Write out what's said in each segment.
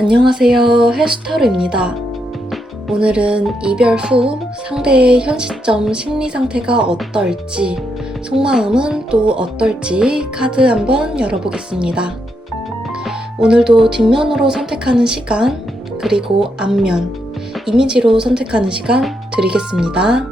안녕하세요. 헬스타로입니다. 오늘은 이별 후 상대의 현 시점 심리 상태가 어떨지, 속마음은 또 어떨지 카드 한번 열어보겠습니다. 오늘도 뒷면으로 선택하는 시간, 그리고 앞면, 이미지로 선택하는 시간 드리겠습니다.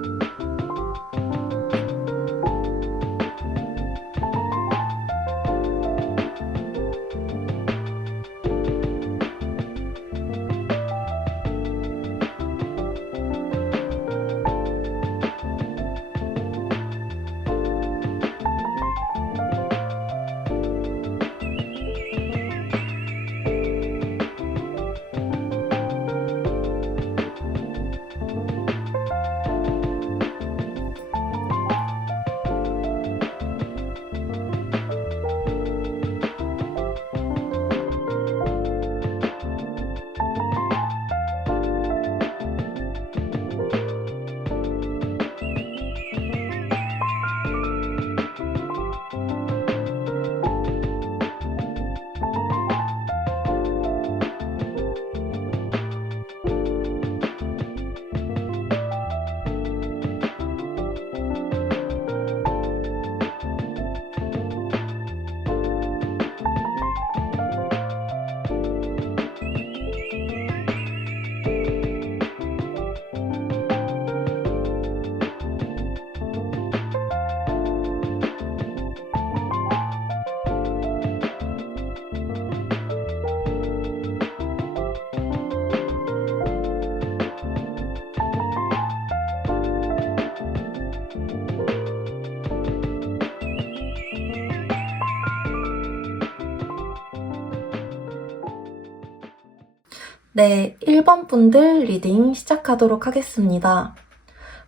네, 1번 분들 리딩 시작하도록 하겠습니다.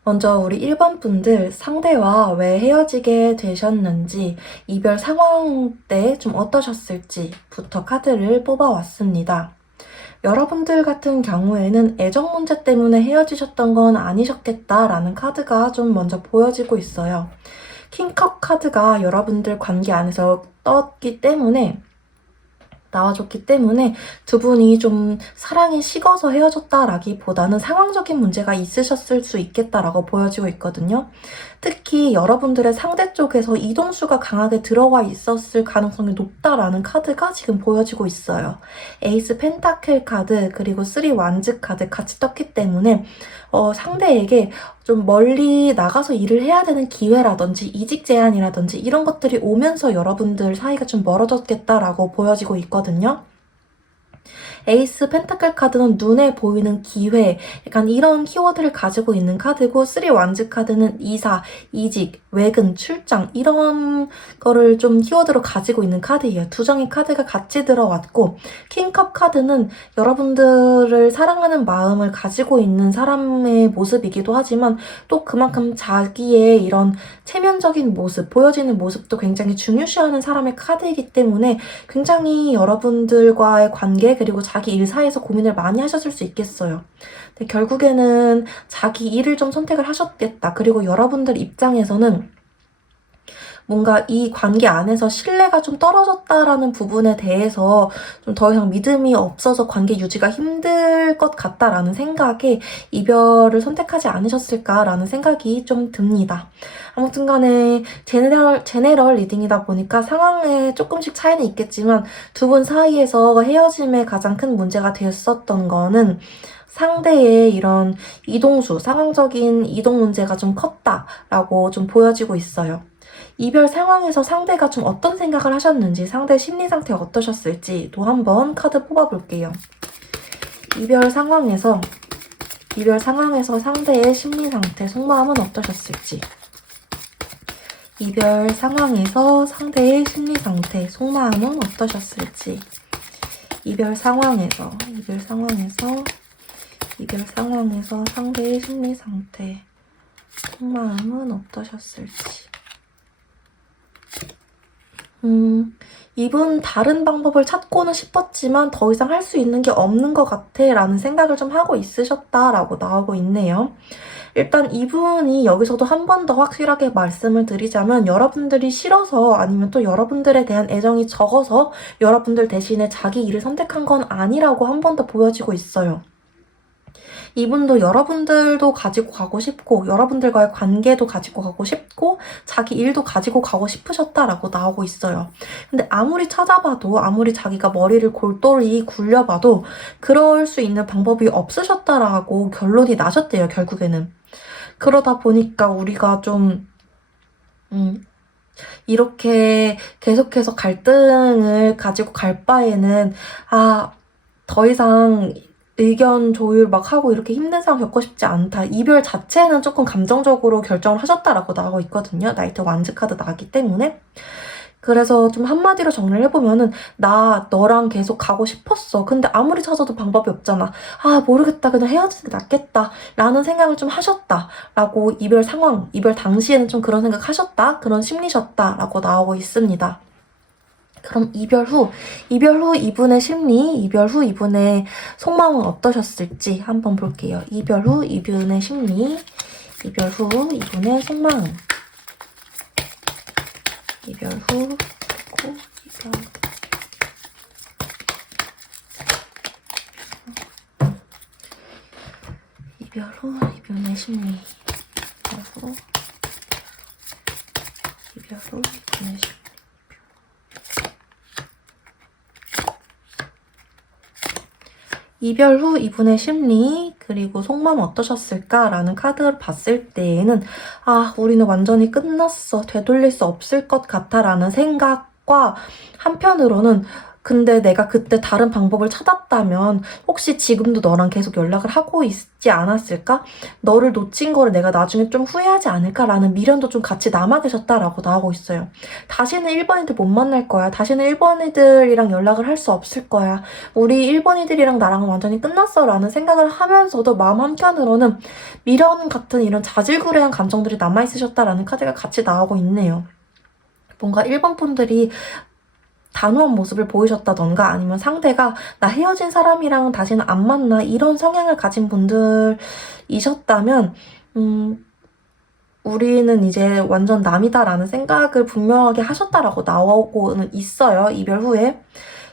먼저 우리 1번 분들 상대와 왜 헤어지게 되셨는지, 이별 상황 때 좀 어떠셨을지부터 카드를 뽑아왔습니다. 여러분들 같은 경우에는 애정 문제 때문에 헤어지셨던 건 아니셨겠다라는 카드가 좀 먼저 보여지고 있어요. 킹컵 카드가 여러분들 관계 안에서 나와줬기 때문에 두 분이 좀 사랑이 식어서 헤어졌다라기보다는 상황적인 문제가 있으셨을 수 있겠다라고 보여지고 있거든요. 특히 여러분들의 상대 쪽에서 이동수가 강하게 들어와 있었을 가능성이 높다라는 카드가 지금 보여지고 있어요. 에이스 펜타클 카드 그리고 3 완즈 카드 같이 떴기 때문에 상대에게 좀 멀리 나가서 일을 해야 되는 기회라든지 이직 제안이라든지 이런 것들이 오면서 여러분들 사이가 좀 멀어졌겠다라고 보여지고 있거든요. 에이스 펜타클 카드는 눈에 보이는 기회, 약간 이런 키워드를 가지고 있는 카드고 3 완즈 카드는 이사, 이직, 외근, 출장 이런 거를 좀 키워드로 가지고 있는 카드예요. 두 장의 카드가 같이 들어왔고 킹컵 카드는 여러분들을 사랑하는 마음을 가지고 있는 사람의 모습이기도 하지만 또 그만큼 자기의 이런 체면적인 모습, 보여지는 모습도 굉장히 중요시하는 사람의 카드이기 때문에 굉장히 여러분들과의 관계 그리고 자기 일 사이에서 고민을 많이 하셨을 수 있겠어요. 근데 결국에는 자기 일을 좀 선택을 하셨겠다. 그리고 여러분들 입장에서는 뭔가 이 관계 안에서 신뢰가 좀 떨어졌다라는 부분에 대해서 좀 더 이상 믿음이 없어서 관계 유지가 힘들 것 같다라는 생각에 이별을 선택하지 않으셨을까라는 생각이 좀 듭니다. 아무튼 간에 제네럴 리딩이다 보니까 상황에 조금씩 차이는 있겠지만 두 분 사이에서 헤어짐에 가장 큰 문제가 되었었던 거는 상대의 이런 이동수, 상황적인 이동 문제가 좀 컸다라고 좀 보여지고 있어요. 이별 상황에서 상대가 좀 어떤 생각을 하셨는지, 상대 심리 상태가 어떠셨을지도 한번 카드 뽑아볼게요. 이별 상황에서 상대의 심리 상태, 속마음은 어떠셨을지. 이별 상황에서 상대의 심리 상태, 속마음은 어떠셨을지. 이별 상황에서 상대의 심리 상태, 속마음은 어떠셨을지. 이분 다른 방법을 찾고는 싶었지만 더 이상 할 수 있는 게 없는 것 같아 라는 생각을 좀 하고 있으셨다라고 나오고 있네요. 일단 이분이 여기서도 한 번 더 확실하게 말씀을 드리자면 여러분들이 싫어서 아니면 또 여러분들에 대한 애정이 적어서 여러분들 대신에 자기 일을 선택한 건 아니라고 한 번 더 보여지고 있어요. 이분도 여러분들도 가지고 가고 싶고 여러분들과의 관계도 가지고 가고 싶고 자기 일도 가지고 가고 싶으셨다라고 나오고 있어요. 근데 아무리 찾아봐도 아무리 자기가 머리를 골똘히 굴려봐도 그럴 수 있는 방법이 없으셨다라고 결론이 나셨대요, 결국에는. 그러다 보니까 우리가 좀 이렇게 계속해서 갈등을 가지고 갈 바에는 더 이상 의견 조율 막 하고 이렇게 힘든 상황 겪고 싶지 않다. 이별 자체는 조금 감정적으로 결정을 하셨다라고 나오고 있거든요. 나이트 완즈 카드 나왔기 때문에. 그래서 좀 한마디로 정리를 해보면은 나 너랑 계속 가고 싶었어. 근데 아무리 찾아도 방법이 없잖아. 모르겠다. 그냥 헤어지는 게 낫겠다. 라는 생각을 좀 하셨다. 라고 이별 상황, 이별 당시에는 좀 그런 생각 하셨다. 그런 심리셨다. 라고 나오고 있습니다. 그럼 이별 후 이분의 심리, 이별 후 이분의 속마음은 어떠셨을지 한번 볼게요. 이별 후 이분의 심리, 이별 후 이분의 속마음. 이별 후, 그리고 이별 후 이분의 심리, 이별 후 이분의 심리. 이별 후 이분의 심리, 그리고 속마음 어떠셨을까라는 카드를 봤을 때에는 우리는 완전히 끝났어. 되돌릴 수 없을 것 같아 라는 생각과 한편으로는 근데 내가 그때 다른 방법을 찾았다면 혹시 지금도 너랑 계속 연락을 하고 있지 않았을까? 너를 놓친 거를 내가 나중에 좀 후회하지 않을까라는 미련도 좀 같이 남아 계셨다라고 나오고 있어요. 다시는 1번이들 못 만날 거야. 다시는 1번이들이랑 연락을 할 수 없을 거야. 우리 1번이들이랑 나랑은 완전히 끝났어 라는 생각을 하면서도 마음 한켠으로는 미련 같은 이런 자질구레한 감정들이 남아있으셨다라는 카드가 같이 나오고 있네요. 뭔가 1번 분들이 단호한 모습을 보이셨다던가 아니면 상대가 나 헤어진 사람이랑 다시는 안 만나 이런 성향을 가진 분들이셨다면 우리는 이제 완전 남이다라는 생각을 분명하게 하셨다라고 나오고는 있어요. 이별 후에.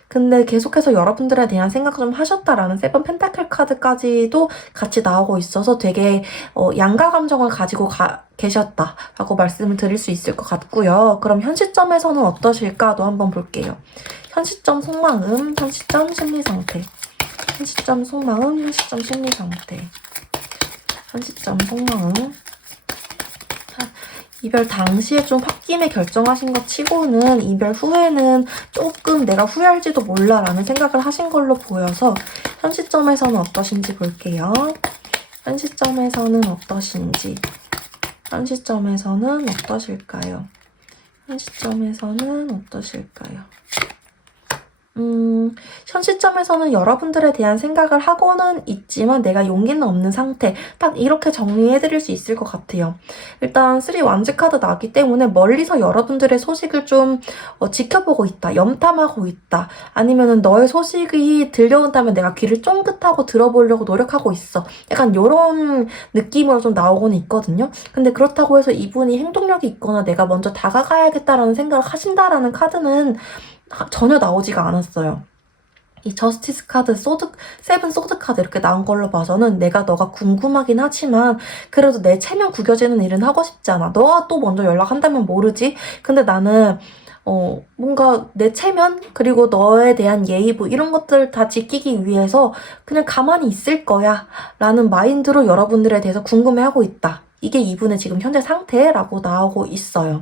근데 계속해서 여러분들에 대한 생각을 좀 하셨다라는 세븐 펜타클 카드까지도 같이 나오고 있어서 되게 양가 감정을 가지고 계셨다라고 말씀을 드릴 수 있을 것 같고요. 그럼 현 시점에서는 어떠실까도 한번 볼게요. 현 시점 속마음, 현 시점 심리 상태. 현 시점 속마음, 현 시점 심리 상태. 현 시점 속마음. 이별 당시에 좀 홧김에 결정하신 것 치고는 이별 후에는 조금 내가 후회할지도 몰라 라는 생각을 하신 걸로 보여서 현 시점에서는 어떠신지 볼게요. 현 시점에서는 어떠신지. 현 시점에서는 어떠실까요? 현 시점에서는 어떠실까요? 현 시점에서는 여러분들에 대한 생각을 하고는 있지만 내가 용기는 없는 상태. 딱 이렇게 정리해드릴 수 있을 것 같아요. 일단 3 완즈 카드 나기 때문에 멀리서 여러분들의 소식을 좀 지켜보고 있다. 염탐하고 있다. 아니면은 너의 소식이 들려온다면 내가 귀를 쫑긋하고 들어보려고 노력하고 있어. 약간 이런 느낌으로 좀 나오고는 있거든요. 근데 그렇다고 해서 이분이 행동력이 있거나 내가 먼저 다가가야겠다라는 생각을 하신다라는 카드는 전혀 나오지가 않았어요. 이 저스티스 카드, 세븐 소드 카드 이렇게 나온 걸로 봐서는 내가 너가 궁금하긴 하지만 그래도 내 체면 구겨지는 일은 하고 싶지 않아. 너가 또 먼저 연락한다면 모르지? 근데 나는 뭔가 내 체면 그리고 너에 대한 예의 이런 것들 다 지키기 위해서 그냥 가만히 있을 거야 라는 마인드로 여러분들에 대해서 궁금해하고 있다. 이게 이분의 지금 현재 상태라고 나오고 있어요.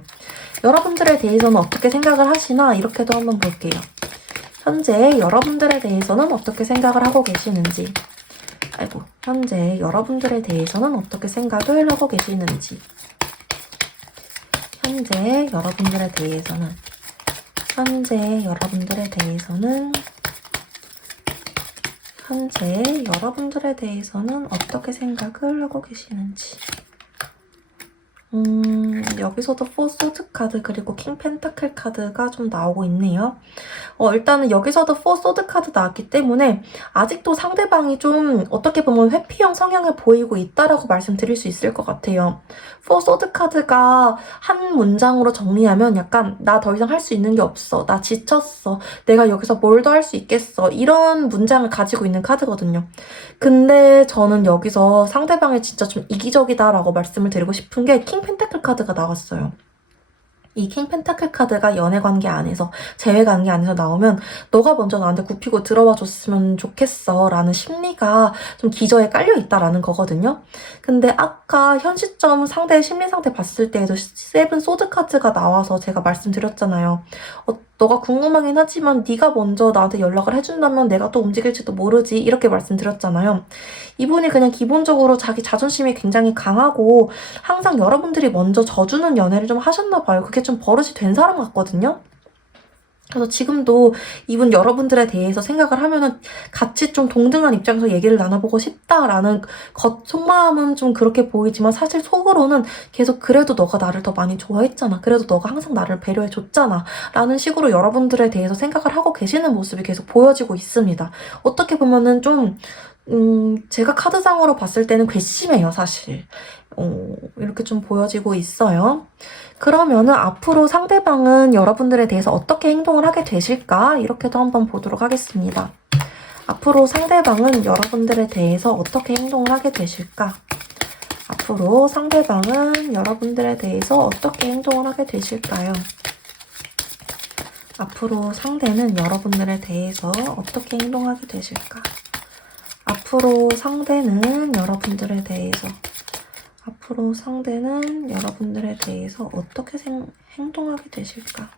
여러분들에 대해서는 어떻게 생각을 하시나 이렇게도 한번 볼게요. 현재 여러분들에 대해서는 어떻게 생각을 하고 계시는지. 현재 여러분들에 대해서는 어떻게 생각을 하고 계시는지. 현재 여러분들에 대해서는 어떻게 생각을 하고 계시는지. 여기서도 4 소드 카드 그리고 킹 펜타클 카드가 좀 나오고 있네요. 일단은 여기서도 4 소드 카드 나왔기 때문에 아직도 상대방이 좀 어떻게 보면 회피형 성향을 보이고 있다라고 말씀드릴 수 있을 것 같아요. 4 소드 카드가 한 문장으로 정리하면 약간 나 더 이상 할 수 있는 게 없어. 나 지쳤어. 내가 여기서 뭘 더 할 수 있겠어. 이런 문장을 가지고 있는 카드거든요. 근데 저는 여기서 상대방이 진짜 좀 이기적이다라고 말씀을 드리고 싶은 게 킹 펜타클 카드가 나왔어요. 이 킹 펜타클 카드가 연애관계 안에서 재회관계 안에서 나오면 너가 먼저 나한테 굽히고 들어와 줬으면 좋겠어 라는 심리가 좀 기저에 깔려 있다라는 거거든요. 근데 아까 현 시점 상대의 심리 상태 봤을 때에도 세븐 소드 카드가 나와서 제가 말씀드렸잖아요. 너가 궁금하긴 하지만 네가 먼저 나한테 연락을 해준다면 내가 또 움직일지도 모르지 이렇게 말씀드렸잖아요. 이분이 그냥 기본적으로 자기 자존심이 굉장히 강하고 항상 여러분들이 먼저 져주는 연애를 좀 하셨나 봐요. 그게 좀 버릇이 된 사람 같거든요. 그래서 지금도 이분 여러분들에 대해서 생각을 하면은 같이 좀 동등한 입장에서 얘기를 나눠보고 싶다라는 속마음은 좀 그렇게 보이지만 사실 속으로는 계속 그래도 너가 나를 더 많이 좋아했잖아. 그래도 너가 항상 나를 배려해줬잖아. 라는 식으로 여러분들에 대해서 생각을 하고 계시는 모습이 계속 보여지고 있습니다. 어떻게 보면은 좀 제가 카드상으로 봤을 때는 괘씸해요, 사실. 이렇게 좀 보여지고 있어요. 그러면은 앞으로 상대방은 여러분들에 대해서 어떻게 행동을 하게 되실까? 이렇게도 한번 보도록 하겠습니다. 앞으로 상대방은 여러분들에 대해서 어떻게 행동을 하게 되실까? 앞으로 상대방은 여러분들에 대해서 어떻게 행동을 하게 되실까요? 앞으로 상대는 여러분들에 대해서 어떻게 행동하게 되실까? 앞으로 상대는 여러분들에 대해서 어떻게 행동하게 되실까?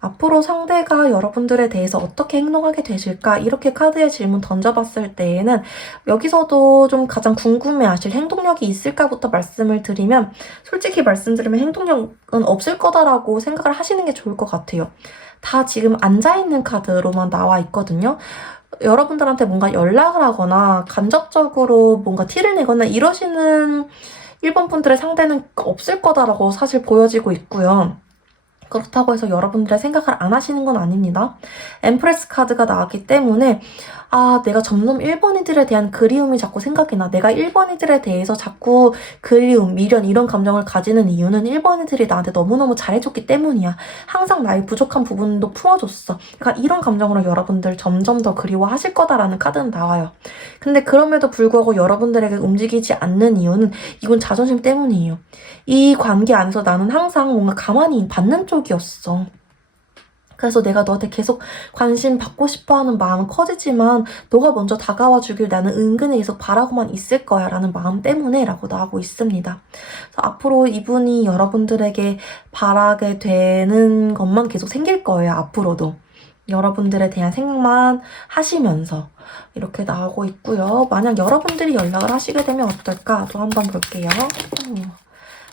앞으로 상대가 여러분들에 대해서 어떻게 행동하게 되실까? 이렇게 카드의 질문 던져봤을 때에는 여기서도 좀 가장 궁금해하실 행동력이 있을까부터 말씀을 드리면 솔직히 말씀드리면 행동력은 없을 거다라고 생각을 하시는 게 좋을 것 같아요. 다 지금 앉아있는 카드로만 나와 있거든요. 여러분들한테 뭔가 연락을 하거나 간접적으로 뭔가 티를 내거나 이러시는 1번 분들의 상대는 없을 거다라고 사실 보여지고 있고요. 그렇다고 해서 여러분들의 생각을 안 하시는 건 아닙니다. 엠프레스 카드가 나왔기 때문에 내가 점점 1번이들에 대한 그리움이 자꾸 생각이 나. 내가 1번이들에 대해서 자꾸 그리움, 미련 이런 감정을 가지는 이유는 1번이들이 나한테 너무너무 잘해줬기 때문이야. 항상 나의 부족한 부분도 풀어줬어. 그러니까 이런 감정으로 여러분들 점점 더 그리워하실 거다라는 카드는 나와요. 근데 그럼에도 불구하고 여러분들에게 움직이지 않는 이유는 이건 자존심 때문이에요. 이 관계 안에서 나는 항상 뭔가 가만히 받는 쪽이었어. 그래서 내가 너한테 계속 관심 받고 싶어하는 마음은 커지지만 너가 먼저 다가와 주길 나는 은근히 계속 바라고만 있을 거야 라는 마음 때문에 라고 나오고 있습니다. 그래서 앞으로 이분이 여러분들에게 바라게 되는 것만 계속 생길 거예요. 앞으로도. 여러분들에 대한 생각만 하시면서 이렇게 나오고 있고요. 만약 여러분들이 연락을 하시게 되면 어떨까? 또 한번 볼게요.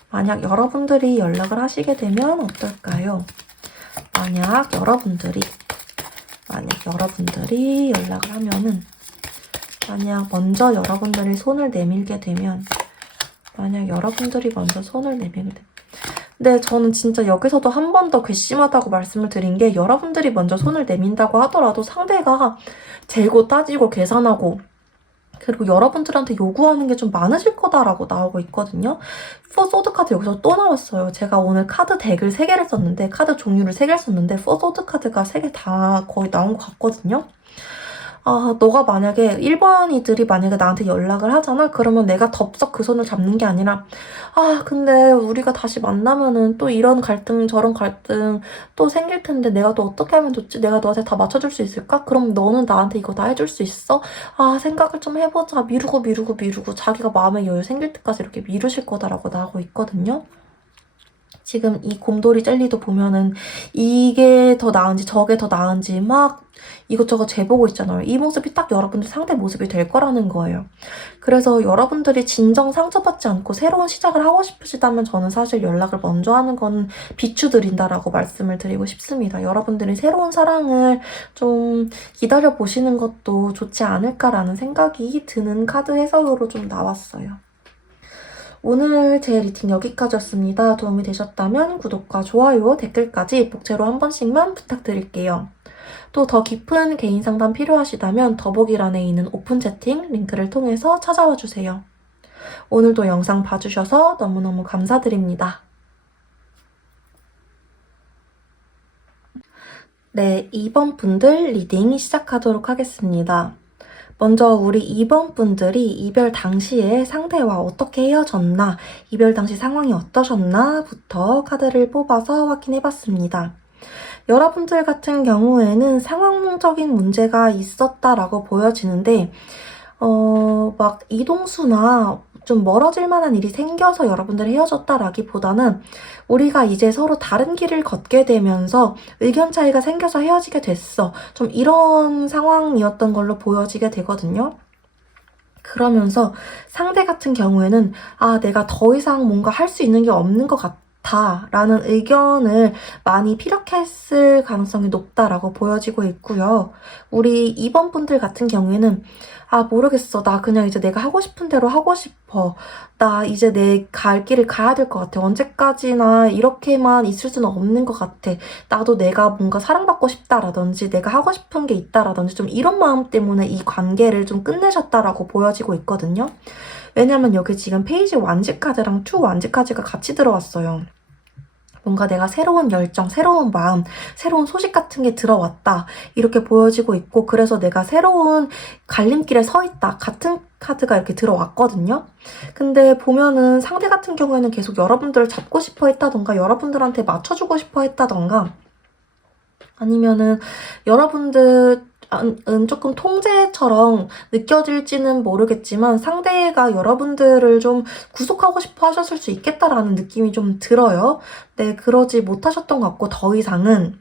만약 여러분들이 연락을 하시게 되면 어떨까요? 만약 여러분들이 연락을 하면은 만약 먼저 여러분들이 손을 내밀게 되면 네, 저는 진짜 여기서도 한 번 더 괘씸하다고 말씀을 드린 게 여러분들이 먼저 손을 내민다고 하더라도 상대가 재고 따지고 계산하고 그리고 여러분들한테 요구하는 게 좀 많으실 거다라고 나오고 있거든요. 4 소드 카드 여기서 또 나왔어요. 제가 오늘 카드 덱을 3개를 썼는데 카드 종류를 3개를 썼는데 4 소드 카드가 3개 다 거의 나온 것 같거든요. 너가 만약에 1번이들이 만약에 나한테 연락을 하잖아? 그러면 내가 덥석 그 손을 잡는 게 아니라 근데 우리가 다시 만나면은 또 이런 갈등 저런 갈등 또 생길 텐데 내가 또 어떻게 하면 좋지? 내가 너한테 다 맞춰줄 수 있을까? 그럼 너는 나한테 이거 다 해줄 수 있어? 생각을 좀 해보자. 미루고 자기가 마음의 여유 생길 때까지 이렇게 미루실 거다라고 나오고 있거든요. 지금 이 곰돌이 젤리도 보면은 이게 더 나은지 저게 더 나은지 막 이것저것 재보고 있잖아요. 이 모습이 딱 여러분들 상대 모습이 될 거라는 거예요. 그래서 여러분들이 진정 상처받지 않고 새로운 시작을 하고 싶으시다면 저는 사실 연락을 먼저 하는 건 비추드린다라고 말씀을 드리고 싶습니다. 여러분들이 새로운 사랑을 좀 기다려보시는 것도 좋지 않을까라는 생각이 드는 카드 해석으로 좀 나왔어요. 오늘 제 리딩 여기까지였습니다. 도움이 되셨다면 구독과 좋아요, 댓글까지 복제로 한 번씩만 부탁드릴게요. 또 더 깊은 개인 상담 필요하시다면 더보기란에 있는 오픈 채팅 링크를 통해서 찾아와 주세요. 오늘도 영상 봐주셔서 너무너무 감사드립니다. 네, 2번 분들 리딩 시작하도록 하겠습니다. 먼저 우리 2번 분들이 이별 당시에 상대와 어떻게 헤어졌나, 이별 당시 상황이 어떠셨나 부터 카드를 뽑아서 확인해봤습니다. 여러분들 같은 경우에는 상황적인 문제가 있었다라고 보여지는데 막 이동수나 좀 멀어질 만한 일이 생겨서 여러분들이 헤어졌다라기보다는 우리가 이제 서로 다른 길을 걷게 되면서 의견 차이가 생겨서 헤어지게 됐어. 좀 이런 상황이었던 걸로 보여지게 되거든요. 그러면서 상대 같은 경우에는 내가 더 이상 뭔가 할 수 있는 게 없는 것 같아 라는 의견을 많이 피력했을 가능성이 높다라고 보여지고 있고요. 우리 2번 분들 같은 경우에는 모르겠어. 나 그냥 이제 내가 하고 싶은 대로 하고 싶어. 나 이제 내 갈 길을 가야 될 것 같아. 언제까지나 이렇게만 있을 수는 없는 것 같아. 나도 내가 뭔가 사랑받고 싶다라든지 내가 하고 싶은 게 있다라든지 좀 이런 마음 때문에 이 관계를 좀 끝내셨다라고 보여지고 있거든요. 왜냐면 여기 지금 페이지 완지 카드랑 투 완지 카드가 같이 들어왔어요. 뭔가 내가 새로운 열정, 새로운 마음, 새로운 소식 같은 게 들어왔다. 이렇게 보여지고 있고 그래서 내가 새로운 갈림길에 서 있다. 같은 카드가 이렇게 들어왔거든요. 근데 보면은 상대 같은 경우에는 계속 여러분들을 잡고 싶어 했다던가 여러분들한테 맞춰주고 싶어 했다던가 아니면은 여러분들 조금 통제처럼 느껴질지는 모르겠지만 상대가 여러분들을 좀 구속하고 싶어 하셨을 수 있겠다라는 느낌이 좀 들어요. 네, 그러지 못하셨던 것 같고 더 이상은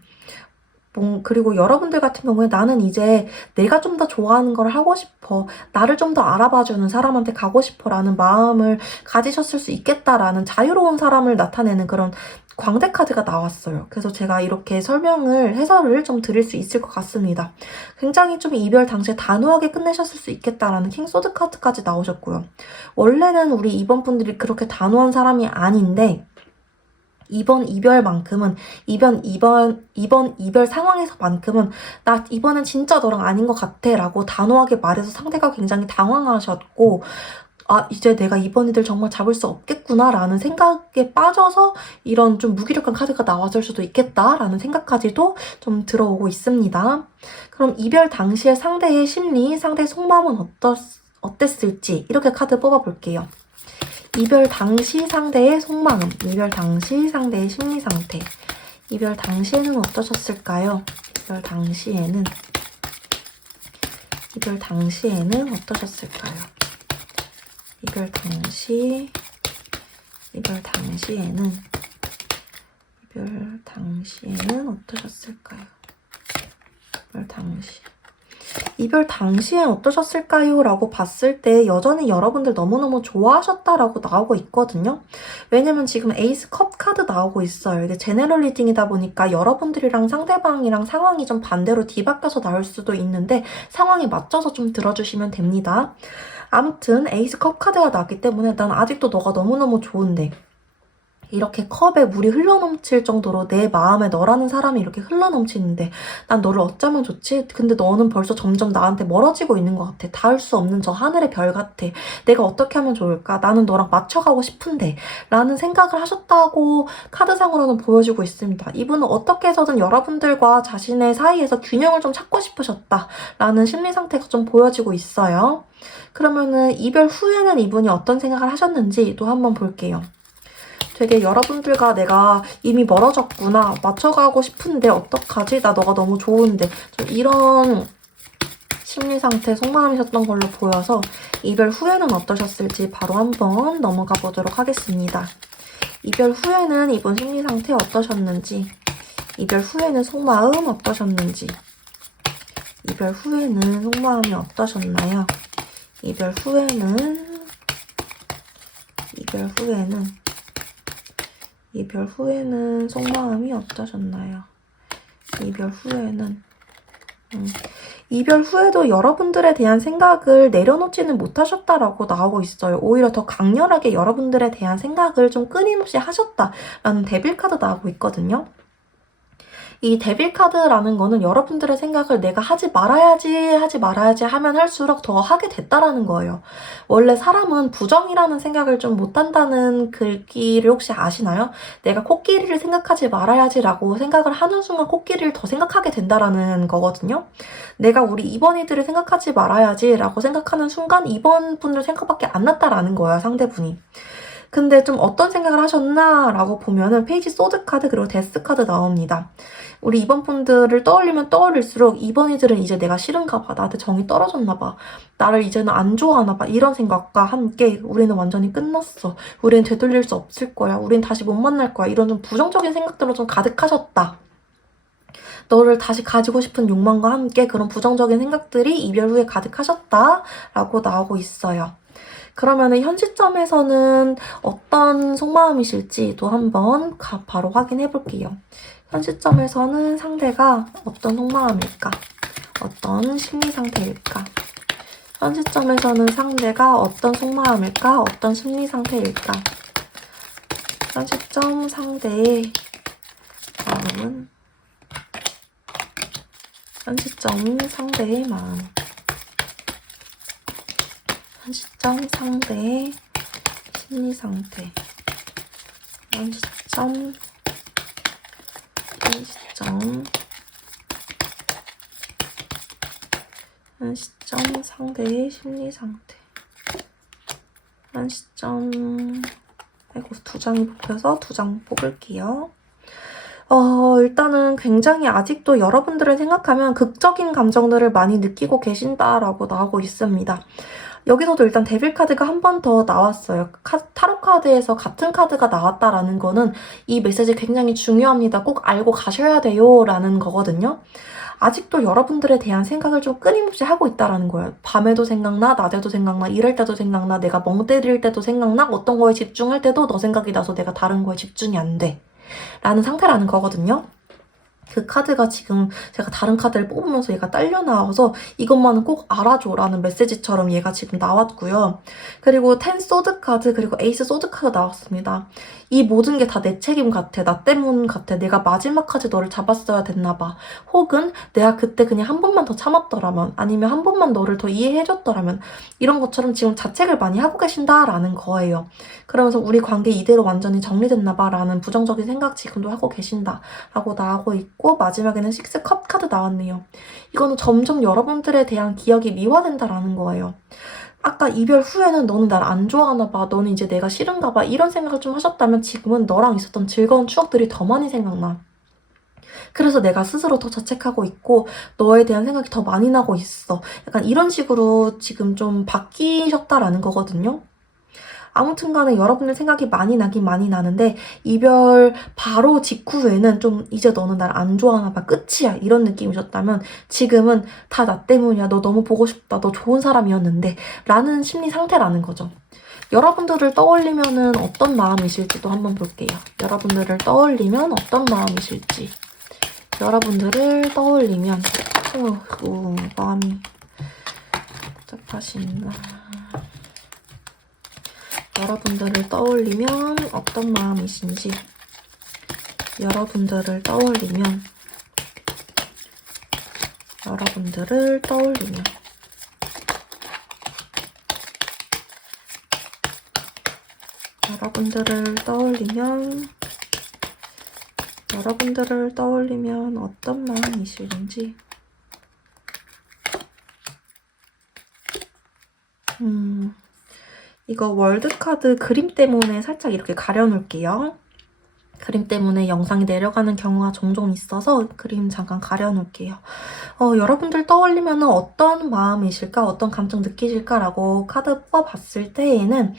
그리고 여러분들 같은 경우에 나는 이제 내가 좀 더 좋아하는 걸 하고 싶어. 나를 좀 더 알아봐주는 사람한테 가고 싶어 라는 마음을 가지셨을 수 있겠다라는 자유로운 사람을 나타내는 그런 광대 카드가 나왔어요. 그래서 제가 이렇게 해설을 좀 드릴 수 있을 것 같습니다. 굉장히 좀 이별 당시에 단호하게 끝내셨을 수 있겠다라는 킹소드 카드까지 나오셨고요. 원래는 우리 이번 분들이 그렇게 단호한 사람이 아닌데 이번 이별만큼은 이번 이별 상황에서만큼은 나 이번엔 진짜 너랑 아닌 것 같아 라고 단호하게 말해서 상대가 굉장히 당황하셨고 이제 내가 이번 이들 정말 잡을 수 없겠구나 라는 생각에 빠져서 이런 좀 무기력한 카드가 나왔을 수도 있겠다 라는 생각까지도 좀 들어오고 있습니다. 그럼 이별 당시의 상대의 심리, 상대의 속마음은 어땠을지 이렇게 카드 뽑아볼게요. 이별 당시 상대의 속마음, 이별 당시 상대의 심리 상태. 이별 당시에는 어떠셨을까요? 이별 당시에는 어떠셨을까요? 이별 당시에는 어떠셨을까요? 이별 당시엔 어떠셨을까요? 라고 봤을 때 여전히 여러분들 너무너무 좋아하셨다라고 나오고 있거든요. 왜냐면 지금 에이스 컵 카드 나오고 있어요. 이게 제네럴 리딩이다 보니까 여러분들이랑 상대방이랑 상황이 좀 반대로 뒤바뀌어서 나올 수도 있는데 상황에 맞춰서 좀 들어주시면 됩니다. 아무튼 에이스 컵 카드가 나왔기 때문에 난 아직도 너가 너무너무 좋은데 이렇게 컵에 물이 흘러넘칠 정도로 내 마음에 너라는 사람이 이렇게 흘러넘치는데 난 너를 어쩌면 좋지? 근데 너는 벌써 점점 나한테 멀어지고 있는 것 같아. 닿을 수 없는 저 하늘의 별 같아. 내가 어떻게 하면 좋을까? 나는 너랑 맞춰가고 싶은데 라는 생각을 하셨다고 카드상으로는 보여지고 있습니다. 이분은 어떻게 해서든 여러분들과 자신의 사이에서 균형을 좀 찾고 싶으셨다 라는 심리 상태가 좀 보여지고 있어요. 그러면은 이별 후에는 이분이 어떤 생각을 하셨는지 또 한번 볼게요. 되게 여러분들과 내가 이미 멀어졌구나. 맞춰가고 싶은데 어떡하지? 나 너가 너무 좋은데. 좀 이런 심리 상태, 속마음이셨던 걸로 보여서 이별 후에는 어떠셨을지 바로 한번 넘어가 보도록 하겠습니다. 이별 후에는 이분 심리 상태 어떠셨는지, 이별 후에는 속마음 어떠셨는지, 이별 후에는 속마음이 어떠셨나요? 이별 후에는 속마음이 어떠셨나요? 이별 후에도 여러분들에 대한 생각을 내려놓지는 못하셨다라고 나오고 있어요. 오히려 더 강렬하게 여러분들에 대한 생각을 좀 끊임없이 하셨다라는 데빌 카드 나오고 있거든요. 이 데빌 카드라는 거는 여러분들의 생각을 내가 하지 말아야지 하면 할수록 더 하게 됐다라는 거예요. 원래 사람은 부정이라는 생각을 좀 못한다는 글귀를 혹시 아시나요? 내가 코끼리를 생각하지 말아야지라고 생각을 하는 순간 코끼리를 더 생각하게 된다라는 거거든요. 내가 우리 2번이들을 생각하지 말아야지라고 생각하는 순간 2번 분들 생각밖에 안 났다라는 거예요, 상대분이. 근데 좀 어떤 생각을 하셨나라고 보면은 페이지 소드 카드 그리고 데스 카드 나옵니다. 우리 2번 분들을 떠올리면 떠올릴수록 2번이들은 이제 내가 싫은가 봐. 나한테 정이 떨어졌나 봐. 나를 이제는 안 좋아하나 봐. 이런 생각과 함께 우리는 완전히 끝났어. 우리는 되돌릴 수 없을 거야. 우린 다시 못 만날 거야. 이런 좀 부정적인 생각들로 좀 가득하셨다. 너를 다시 가지고 싶은 욕망과 함께 그런 부정적인 생각들이 이별 후에 가득하셨다라고 나오고 있어요. 그러면은 현 시점에서는 어떤 속마음이실지도 한번 바로 확인해 볼게요. 현 시점에서는 상대가 어떤 속마음일까? 어떤 심리 상태일까? 현 시점에서는 상대가 어떤 속마음일까? 어떤 심리 상태일까? 현 시점 상대의 마음은? 현 시점 상대의 마음. 현 시점 상대의 심리 상태. 현 시점 상대의 심리 상태. 현 시점, 아이고, 2장이 뽑혀서 2장 뽑을게요. 일단은 굉장히 아직도 여러분들을 생각하면 극적인 감정들을 많이 느끼고 계신다라고 나오고 있습니다. 여기서도 일단 데빌 카드가 한 번 더 나왔어요. 타로 카드에서 같은 카드가 나왔다라는 거는 이 메시지 굉장히 중요합니다. 꼭 알고 가셔야 돼요 라는 거거든요. 아직도 여러분들에 대한 생각을 좀 끊임없이 하고 있다라는 거예요. 밤에도 생각나, 낮에도 생각나, 이럴 때도 생각나, 내가 멍 때릴 때도 생각나, 어떤 거에 집중할 때도 너 생각이 나서 내가 다른 거에 집중이 안 돼. 라는 상태라는 거거든요. 그 카드가 지금 제가 다른 카드를 뽑으면서 얘가 딸려 나와서 이것만은 꼭 알아줘 라는 메시지처럼 얘가 지금 나왔고요. 그리고 10 소드 카드 그리고 에이스 소드 카드 나왔습니다. 이 모든 게 다 내 책임 같아. 나 때문 같아. 내가 마지막까지 너를 잡았어야 됐나 봐. 혹은 내가 그때 그냥 한 번만 더 참았더라면 아니면 한 번만 너를 더 이해해줬더라면 이런 것처럼 지금 자책을 많이 하고 계신다라는 거예요. 그러면서 우리 관계 이대로 완전히 정리됐나 봐 라는 부정적인 생각 지금도 하고 계신다 라고 나오고 있고 마지막에는 6 컵 카드 나왔네요. 이거는 점점 여러분들에 대한 기억이 미화된다라는 거예요. 아까 이별 후에는 너는 날 안 좋아하나 봐, 너는 이제 내가 싫은가 봐 이런 생각을 좀 하셨다면 지금은 너랑 있었던 즐거운 추억들이 더 많이 생각나. 그래서 내가 스스로 더 자책하고 있고 너에 대한 생각이 더 많이 나고 있어. 약간 이런 식으로 지금 좀 바뀌셨다라는 거거든요. 아무튼 간에 여러분들 생각이 많이 나긴 많이 나는데 이별 바로 직후에는 좀 이제 너는 날 안 좋아하나 봐, 끝이야 이런 느낌이셨다면 지금은 다 나 때문이야, 너 너무 보고 싶다, 너 좋은 사람이었는데 라는 심리 상태라는 거죠. 여러분들을 떠올리면은 어떤 마음이실지도 한번 볼게요. 여러분들을 떠올리면 어떤 마음이실지. 여러분들을 떠올리면 마음이 복잡하신다. 여러분들을 떠올리면 어떤 마음이신지. 여러분들을 떠올리면 여러분들을 떠올리면 어떤 마음이실지. 이거 월드카드 그림 때문에 살짝 이렇게 가려놓을게요. 그림 때문에 영상이 내려가는 경우가 종종 있어서 그림 잠깐 가려놓을게요. 여러분들 떠올리면 어떤 마음이실까? 어떤 감정 느끼실까라고 카드 뽑아봤을 때에는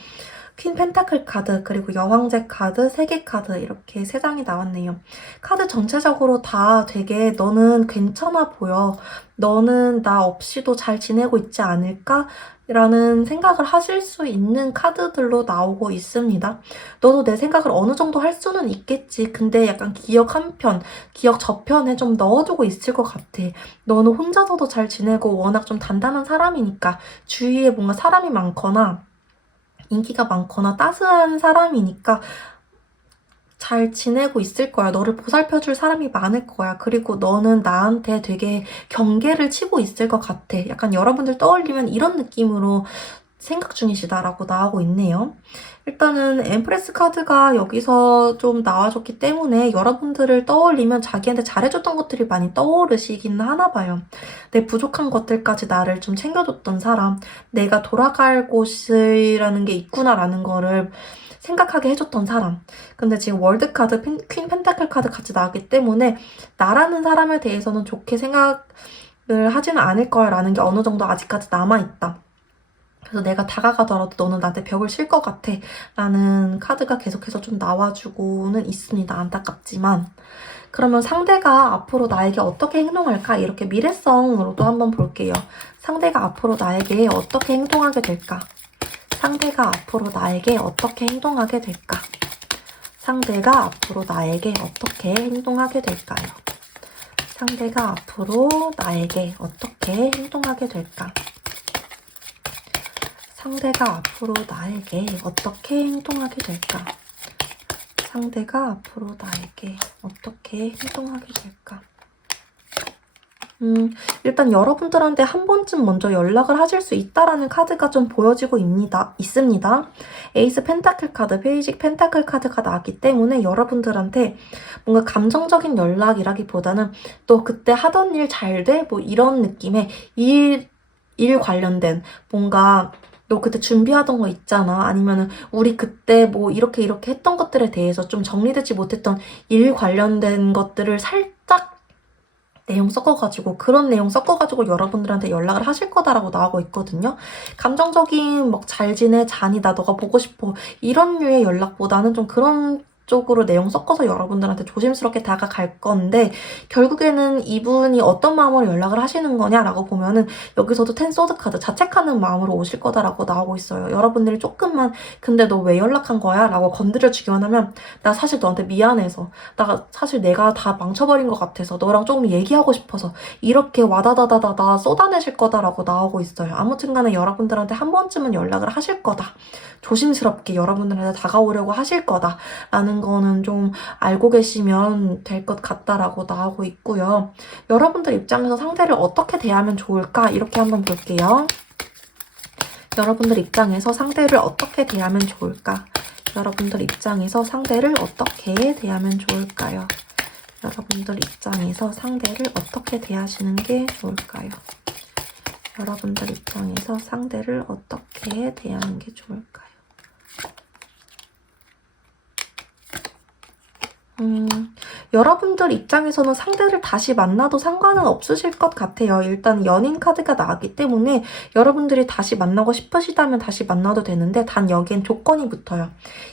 퀸 펜타클 카드, 그리고 여왕제 카드, 세계 카드 이렇게 3장이 나왔네요. 카드 전체적으로 다 되게 너는 괜찮아 보여. 너는 나 없이도 잘 지내고 있지 않을까? 라는 생각을 하실 수 있는 카드들로 나오고 있습니다. 너도 내 생각을 어느 정도 할 수는 있겠지. 근데 약간 기억 한 편, 기억 저편에 좀 넣어두고 있을 것 같아. 너는 혼자서도 잘 지내고 워낙 좀 단단한 사람이니까 주위에 뭔가 사람이 많거나 인기가 많거나 따스한 사람이니까 잘 지내고 있을 거야. 너를 보살펴줄 사람이 많을 거야. 그리고 너는 나한테 되게 경계를 치고 있을 것 같아. 약간 여러분들 떠올리면 이런 느낌으로 생각 중이시다라고 나오고 있네요. 일단은 엠프레스 카드가 여기서 좀 나와줬기 때문에 여러분들을 떠올리면 자기한테 잘해줬던 것들이 많이 떠오르시긴 하나 봐요. 내 부족한 것들까지 나를 좀 챙겨줬던 사람, 내가 돌아갈 곳이라는 게 있구나라는 거를 생각하게 해줬던 사람. 근데 지금 월드 카드, 퀸 펜타클 카드 같이 나왔기 때문에 나라는 사람에 대해서는 좋게 생각을 하지는 않을 거야 라는 게 어느 정도 아직까지 남아있다. 그래서 내가 다가가더라도 너는 나한테 벽을 칠 것 같아 라는 카드가 계속해서 좀 나와주고는 있습니다. 안타깝지만. 그러면 상대가 앞으로 나에게 어떻게 행동할까? 이렇게 미래성으로도 한번 볼게요. 상대가 앞으로 나에게 어떻게 행동하게 될까? 상대가 앞으로 나에게 어떻게 행동하게 될까? 상대가 앞으로 나에게 어떻게 행동하게 될까요? 상대가 앞으로 나에게 어떻게 행동하게 될까? 상대가 앞으로 나에게 어떻게 행동하게 될까? 상대가 앞으로 나에게 어떻게 행동하게 될까? 일단 여러분들한테 한 번쯤 먼저 연락을 하실 수 있다라는 카드가 좀 보여지고 있습니다. 에이스 펜타클 카드, 페이지 펜타클 카드가 나왔기 때문에 여러분들한테 뭔가 감정적인 연락이라기보다는 너 그때 하던 일 잘 돼? 뭐 이런 느낌의 일 관련된 뭔가 너 그때 준비하던 거 있잖아. 아니면은 우리 그때 뭐 이렇게 했던 것들에 대해서 좀 정리되지 못했던 일 관련된 것들을 살짝 내용 섞어가지고 그런 내용 섞어가지고 여러분들한테 연락을 하실 거다라고 나오고 있거든요. 감정적인 막 잘 지내, 잔이다, 너가 보고 싶어 이런 류의 연락보다는 좀 그런 쪽으로 내용 섞어서 여러분들한테 조심스럽게 다가갈 건데 결국에는 이분이 어떤 마음으로 연락을 하시는 거냐라고 보면은 여기서도 텐 소드 카드 자책하는 마음으로 오실 거다라고 나오고 있어요. 여러분들이 조금만 근데 너 왜 연락한 거야? 라고 건드려주기만 하면 나 사실 너한테 미안해서 나 사실 내가 다 망쳐버린 것 같아서 너랑 조금 얘기하고 싶어서 이렇게 와다다다다다 쏟아내실 거다라고 나오고 있어요. 아무튼 간에 여러분들한테 한 번쯤은 연락을 하실 거다. 조심스럽게 여러분들한테 다가오려고 하실 거다. 라는 거는 좀 알고 계시면 될 것 같다라고 나오고 있고요. 여러분들 입장에서 상대를 어떻게 대하면 좋을까? 이렇게 한번 볼게요. 여러분들 입장에서 상대를 어떻게 대하면 좋을까? 여러분들 입장에서 상대를 어떻게 대하면 좋을까요? 여러분들 입장에서 상대를 어떻게 대하시는 게 좋을까요? 여러분들 입장에서 상대를 어떻게 대하는 게 좋을까요? 여러분들 입장에서는 상대를 다시 만나도 상관은 없으실 것 같아요. 일단 연인 카드가 나왔기 때문에 여러분들이 다시 만나고 싶으시다면 다시 만나도 되는데 단 여기엔 조건이 붙어요.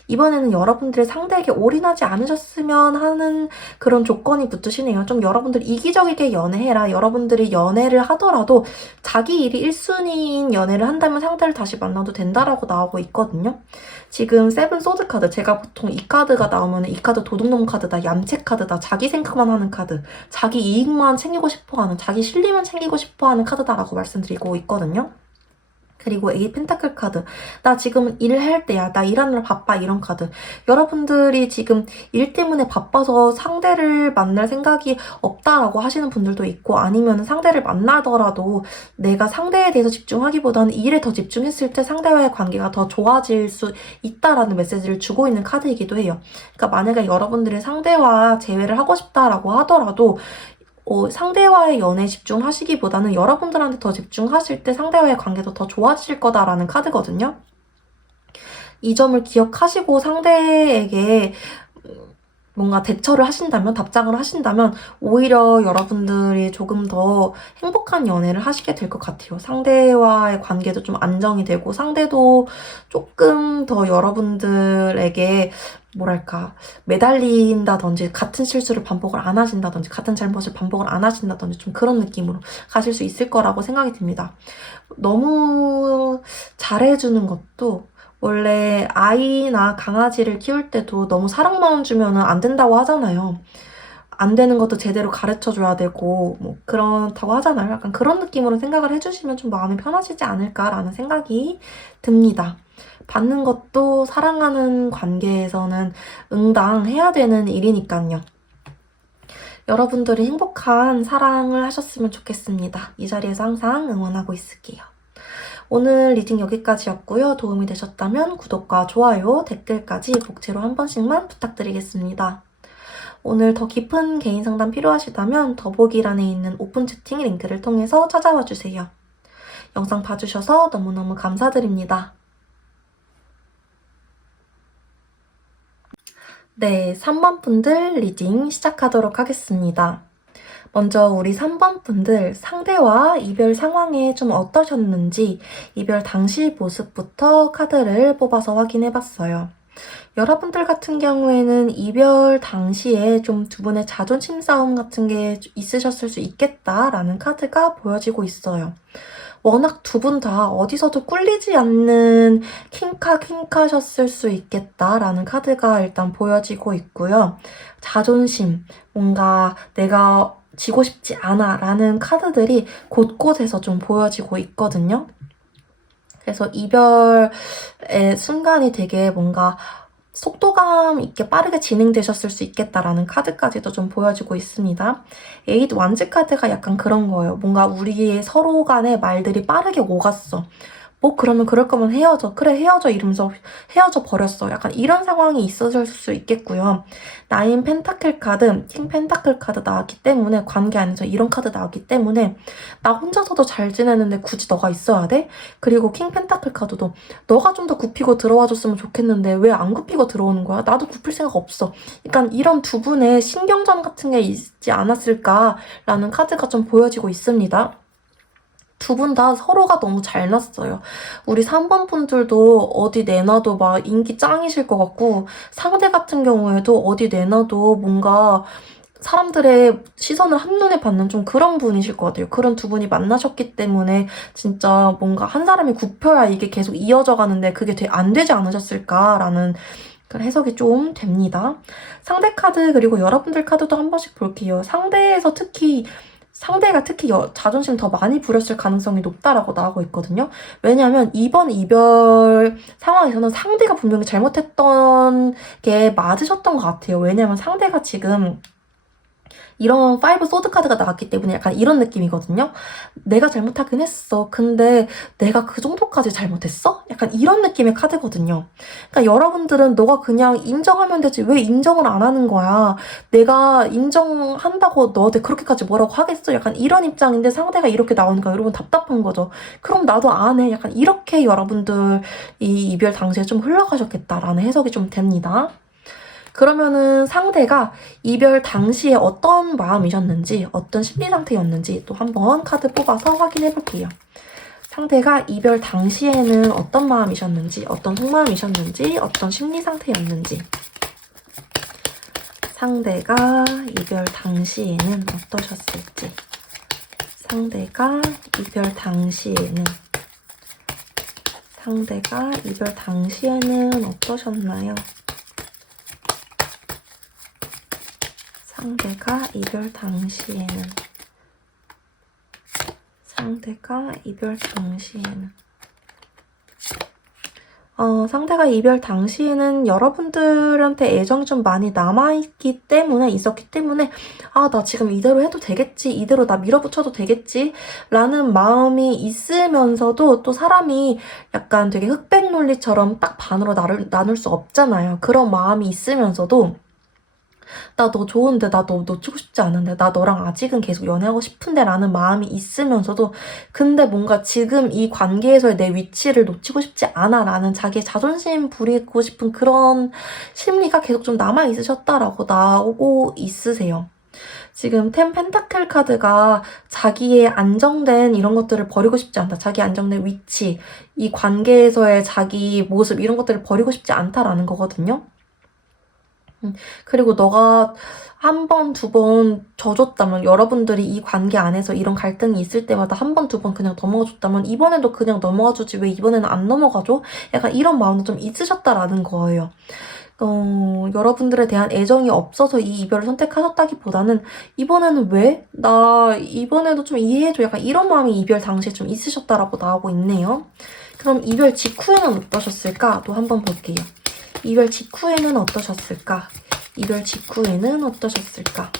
이번에는 여러분들의 상대에게 올인하지 않으셨으면 하는 그런 조건이 붙으시네요. 좀 여러분들 이기적이게 연애해라. 여러분들이 연애를 하더라도 자기 일이 1순위인 연애를 한다면 상대를 다시 만나도 된다라고 나오고 있거든요. 지금 세븐 소드 카드 제가 보통 이 카드가 나오면 이 카드 도둑놈 카드다, 얌체 카드다, 자기 생각만 하는 카드, 자기 이익만 챙기고 싶어하는, 자기 실리만 챙기고 싶어하는 카드다라고 말씀드리고 있거든요. 그리고 A 펜타클 카드. 나 지금 일할 때야. 나 일하느라 바빠. 이런 카드. 여러분들이 지금 일 때문에 바빠서 상대를 만날 생각이 없다라고 하시는 분들도 있고 아니면 상대를 만나더라도 내가 상대에 대해서 집중하기보다는 일에 더 집중했을 때 상대와의 관계가 더 좋아질 수 있다라는 메시지를 주고 있는 카드이기도 해요. 그러니까 만약에 여러분들이 상대와 재회를 하고 싶다라고 하더라도 상대와의 연애에 집중하시기보다는 여러분들한테 더 집중하실 때 상대와의 관계도 더 좋아질 거다라는 카드거든요. 이 점을 기억하시고 상대에게 뭔가 대처를 하신다면, 답장을 하신다면 오히려 여러분들이 조금 더 행복한 연애를 하시게 될 것 같아요. 상대와의 관계도 좀 안정이 되고 상대도 조금 더 여러분들에게 뭐랄까 매달린다든지 같은 실수를 반복을 안 하신다든지 같은 잘못을 반복을 안 하신다든지 좀 그런 느낌으로 가실 수 있을 거라고 생각이 듭니다. 너무 잘해주는 것도 원래 아이나 강아지를 키울 때도 너무 사랑만 주면 안 된다고 하잖아요. 안 되는 것도 제대로 가르쳐줘야 되고 뭐 그렇다고 하잖아요. 약간 그런 느낌으로 생각을 해주시면 좀 마음이 편하시지 않을까라는 생각이 듭니다. 받는 것도 사랑하는 관계에서는 응당해야 되는 일이니까요. 여러분들이 행복한 사랑을 하셨으면 좋겠습니다. 이 자리에서 항상 응원하고 있을게요. 오늘 리딩 여기까지였고요. 도움이 되셨다면 구독과 좋아요, 댓글까지 복제로 한 번씩만 부탁드리겠습니다. 오늘 더 깊은 개인 상담 필요하시다면 더보기란에 있는 오픈 채팅 링크를 통해서 찾아와 주세요. 영상 봐주셔서 너무너무 감사드립니다. 네, 3번 분들 리딩 시작하도록 하겠습니다. 먼저 우리 3번 분들 상대와 이별 상황에 좀 어떠셨는지 이별 당시 모습부터 카드를 뽑아서 확인해봤어요. 여러분들 같은 경우에는 이별 당시에 좀 두 분의 자존심 싸움 같은 게 있으셨을 수 있겠다라는 카드가 보여지고 있어요. 워낙 두 분 다 어디서도 꿀리지 않는 킹카셨을 수 있겠다라는 카드가 일단 보여지고 있고요. 자존심, 뭔가 내가 지고 싶지 않아 라는 카드들이 곳곳에서 좀 보여지고 있거든요. 그래서 이별의 순간이 되게 뭔가 속도감 있게 빠르게 진행되셨을 수 있겠다라는 카드까지도 좀 보여지고 있습니다. 에잇 완즈 카드가 약간 그런 거예요. 뭔가 우리 서로 간의 말들이 빠르게 오갔어. 뭐 그러면 그럴 거면 헤어져. 그래 헤어져 이러면서 헤어져 버렸어. 약간 이런 상황이 있었을 수 있겠고요. 나인 펜타클 카드, 킹 펜타클 카드 나왔기 때문에 관계 안에서 이런 카드 나왔기 때문에 나 혼자서도 잘 지내는데 굳이 너가 있어야 돼? 그리고 킹 펜타클 카드도 너가 좀 더 굽히고 들어와줬으면 좋겠는데 왜 안 굽히고 들어오는 거야? 나도 굽힐 생각 없어. 그러니까 이런 두 분의 신경전 같은 게 있지 않았을까라는 카드가 좀 보여지고 있습니다. 두 분 다 서로가 너무 잘났어요. 우리 3번 분들도 어디 내놔도 막 인기 짱이실 것 같고 상대 같은 경우에도 어디 내놔도 뭔가 사람들의 시선을 한눈에 받는 좀 그런 분이실 것 같아요. 그런 두 분이 만나셨기 때문에 진짜 뭔가 한 사람이 굽혀야 이게 계속 이어져 가는데 그게 안 되지 않으셨을까라는 그런 해석이 좀 됩니다. 상대 카드 그리고 여러분들 카드도 한 번씩 볼게요. 상대가 특히 자존심 더 많이 부렸을 가능성이 높다라고 나오고 있거든요. 왜냐하면 이번 이별 상황에서는 상대가 분명히 잘못했던 게 맞으셨던 것 같아요. 왜냐하면 상대가 지금 이런 5 소드 카드가 나왔기 때문에 약간 이런 느낌이거든요. 내가 잘못하긴 했어. 근데 내가 그 정도까지 잘못했어? 약간 이런 느낌의 카드거든요. 그러니까 여러분들은 너가 그냥 인정하면 되지 왜 인정을 안 하는 거야? 내가 인정한다고 너한테 그렇게까지 뭐라고 하겠어? 약간 이런 입장인데 상대가 이렇게 나오니까 여러분 답답한 거죠. 그럼 나도 안 해. 약간 이렇게 여러분들 이 이별 당시에 좀 흘러가셨겠다라는 해석이 좀 됩니다. 그러면은 상대가 이별 당시에 어떤 마음이셨는지, 어떤 심리 상태였는지 또 한번 카드 뽑아서 확인해 볼게요. 상대가 이별 당시에는 어떤 마음이셨는지, 어떤 속마음이셨는지, 어떤 심리 상태였는지. 상대가 이별 당시에는 어떠셨을지. 상대가 이별 당시에는 어떠셨나요? 상대가 이별 당시에는 상대가 이별 당시에는 여러분들한테 애정이 좀 많이 있었기 때문에 나 지금 이대로 해도 되겠지, 이대로 나 밀어붙여도 되겠지 라는 마음이 있으면서도 또 사람이 약간 되게 흑백 논리처럼 딱 반으로 나눌 수 없잖아요. 그런 마음이 있으면서도 나 너 좋은데, 나 너 놓치고 싶지 않은데, 나 너랑 아직은 계속 연애하고 싶은데 라는 마음이 있으면서도 근데 뭔가 지금 이 관계에서의 내 위치를 놓치고 싶지 않아 라는 자기의 자존심 부리고 싶은 그런 심리가 계속 좀 남아있으셨다라고 나오고 있으세요. 지금 템 펜타클 카드가 자기의 안정된 이런 것들을 버리고 싶지 않다. 자기 안정된 위치, 이 관계에서의 자기 모습 이런 것들을 버리고 싶지 않다라는 거거든요. 그리고 너가 한 번, 두 번 져줬다면 여러분들이 이 관계 안에서 이런 갈등이 있을 때마다 한 번, 두 번 그냥 넘어가줬다면 이번에도 그냥 넘어가주지 왜 이번에는 안 넘어가줘? 약간 이런 마음도 좀 있으셨다라는 거예요. 여러분들에 대한 애정이 없어서 이 이별을 선택하셨다기보다는 이번에는 왜? 나 이번에도 좀 이해해줘. 약간 이런 마음이 이별 당시에 좀 있으셨다라고 나오고 있네요. 그럼 이별 직후에는 어떠셨을까? 또 한번 볼게요. 이별 직후에는 어떠셨을까? 이별 직후에는 어떠셨을까?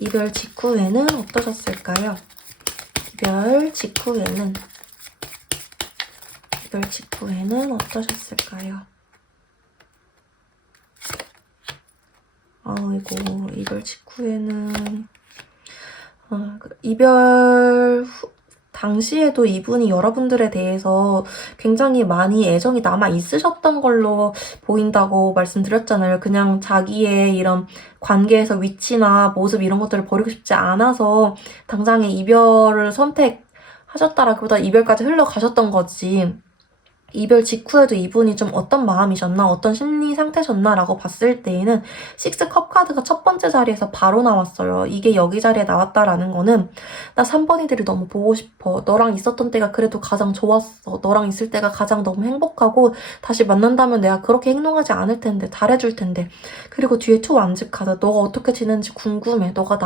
이별 직후에는 어떠셨을까요? 이별 직후에는 어떠셨을까요? 아이고, 이별 직후에는 이별 당시에도 이분이 여러분들에 대해서 굉장히 많이 애정이 남아 있으셨던 걸로 보인다고 말씀드렸잖아요. 그냥 자기의 이런 관계에서 위치나 모습 이런 것들을 버리고 싶지 않아서 당장의 이별을 선택하셨다라기보다 이별까지 흘러가셨던 거지. 이별 직후에도 이분이 좀 어떤 마음이셨나, 어떤 심리 상태셨나라고 봤을 때에는 식스 컵 카드가 첫 번째 자리에서 바로 나왔어요. 이게 여기 자리에 나왔다라는 거는 나 3번이들이 너무 보고 싶어. 너랑 있었던 때가 그래도 가장 좋았어. 너랑 있을 때가 가장 너무 행복하고 다시 만난다면 내가 그렇게 행동하지 않을 텐데, 잘해줄 텐데. 그리고 뒤에 투 완즈 카드. 너가 어떻게 지내는지 궁금해. 너가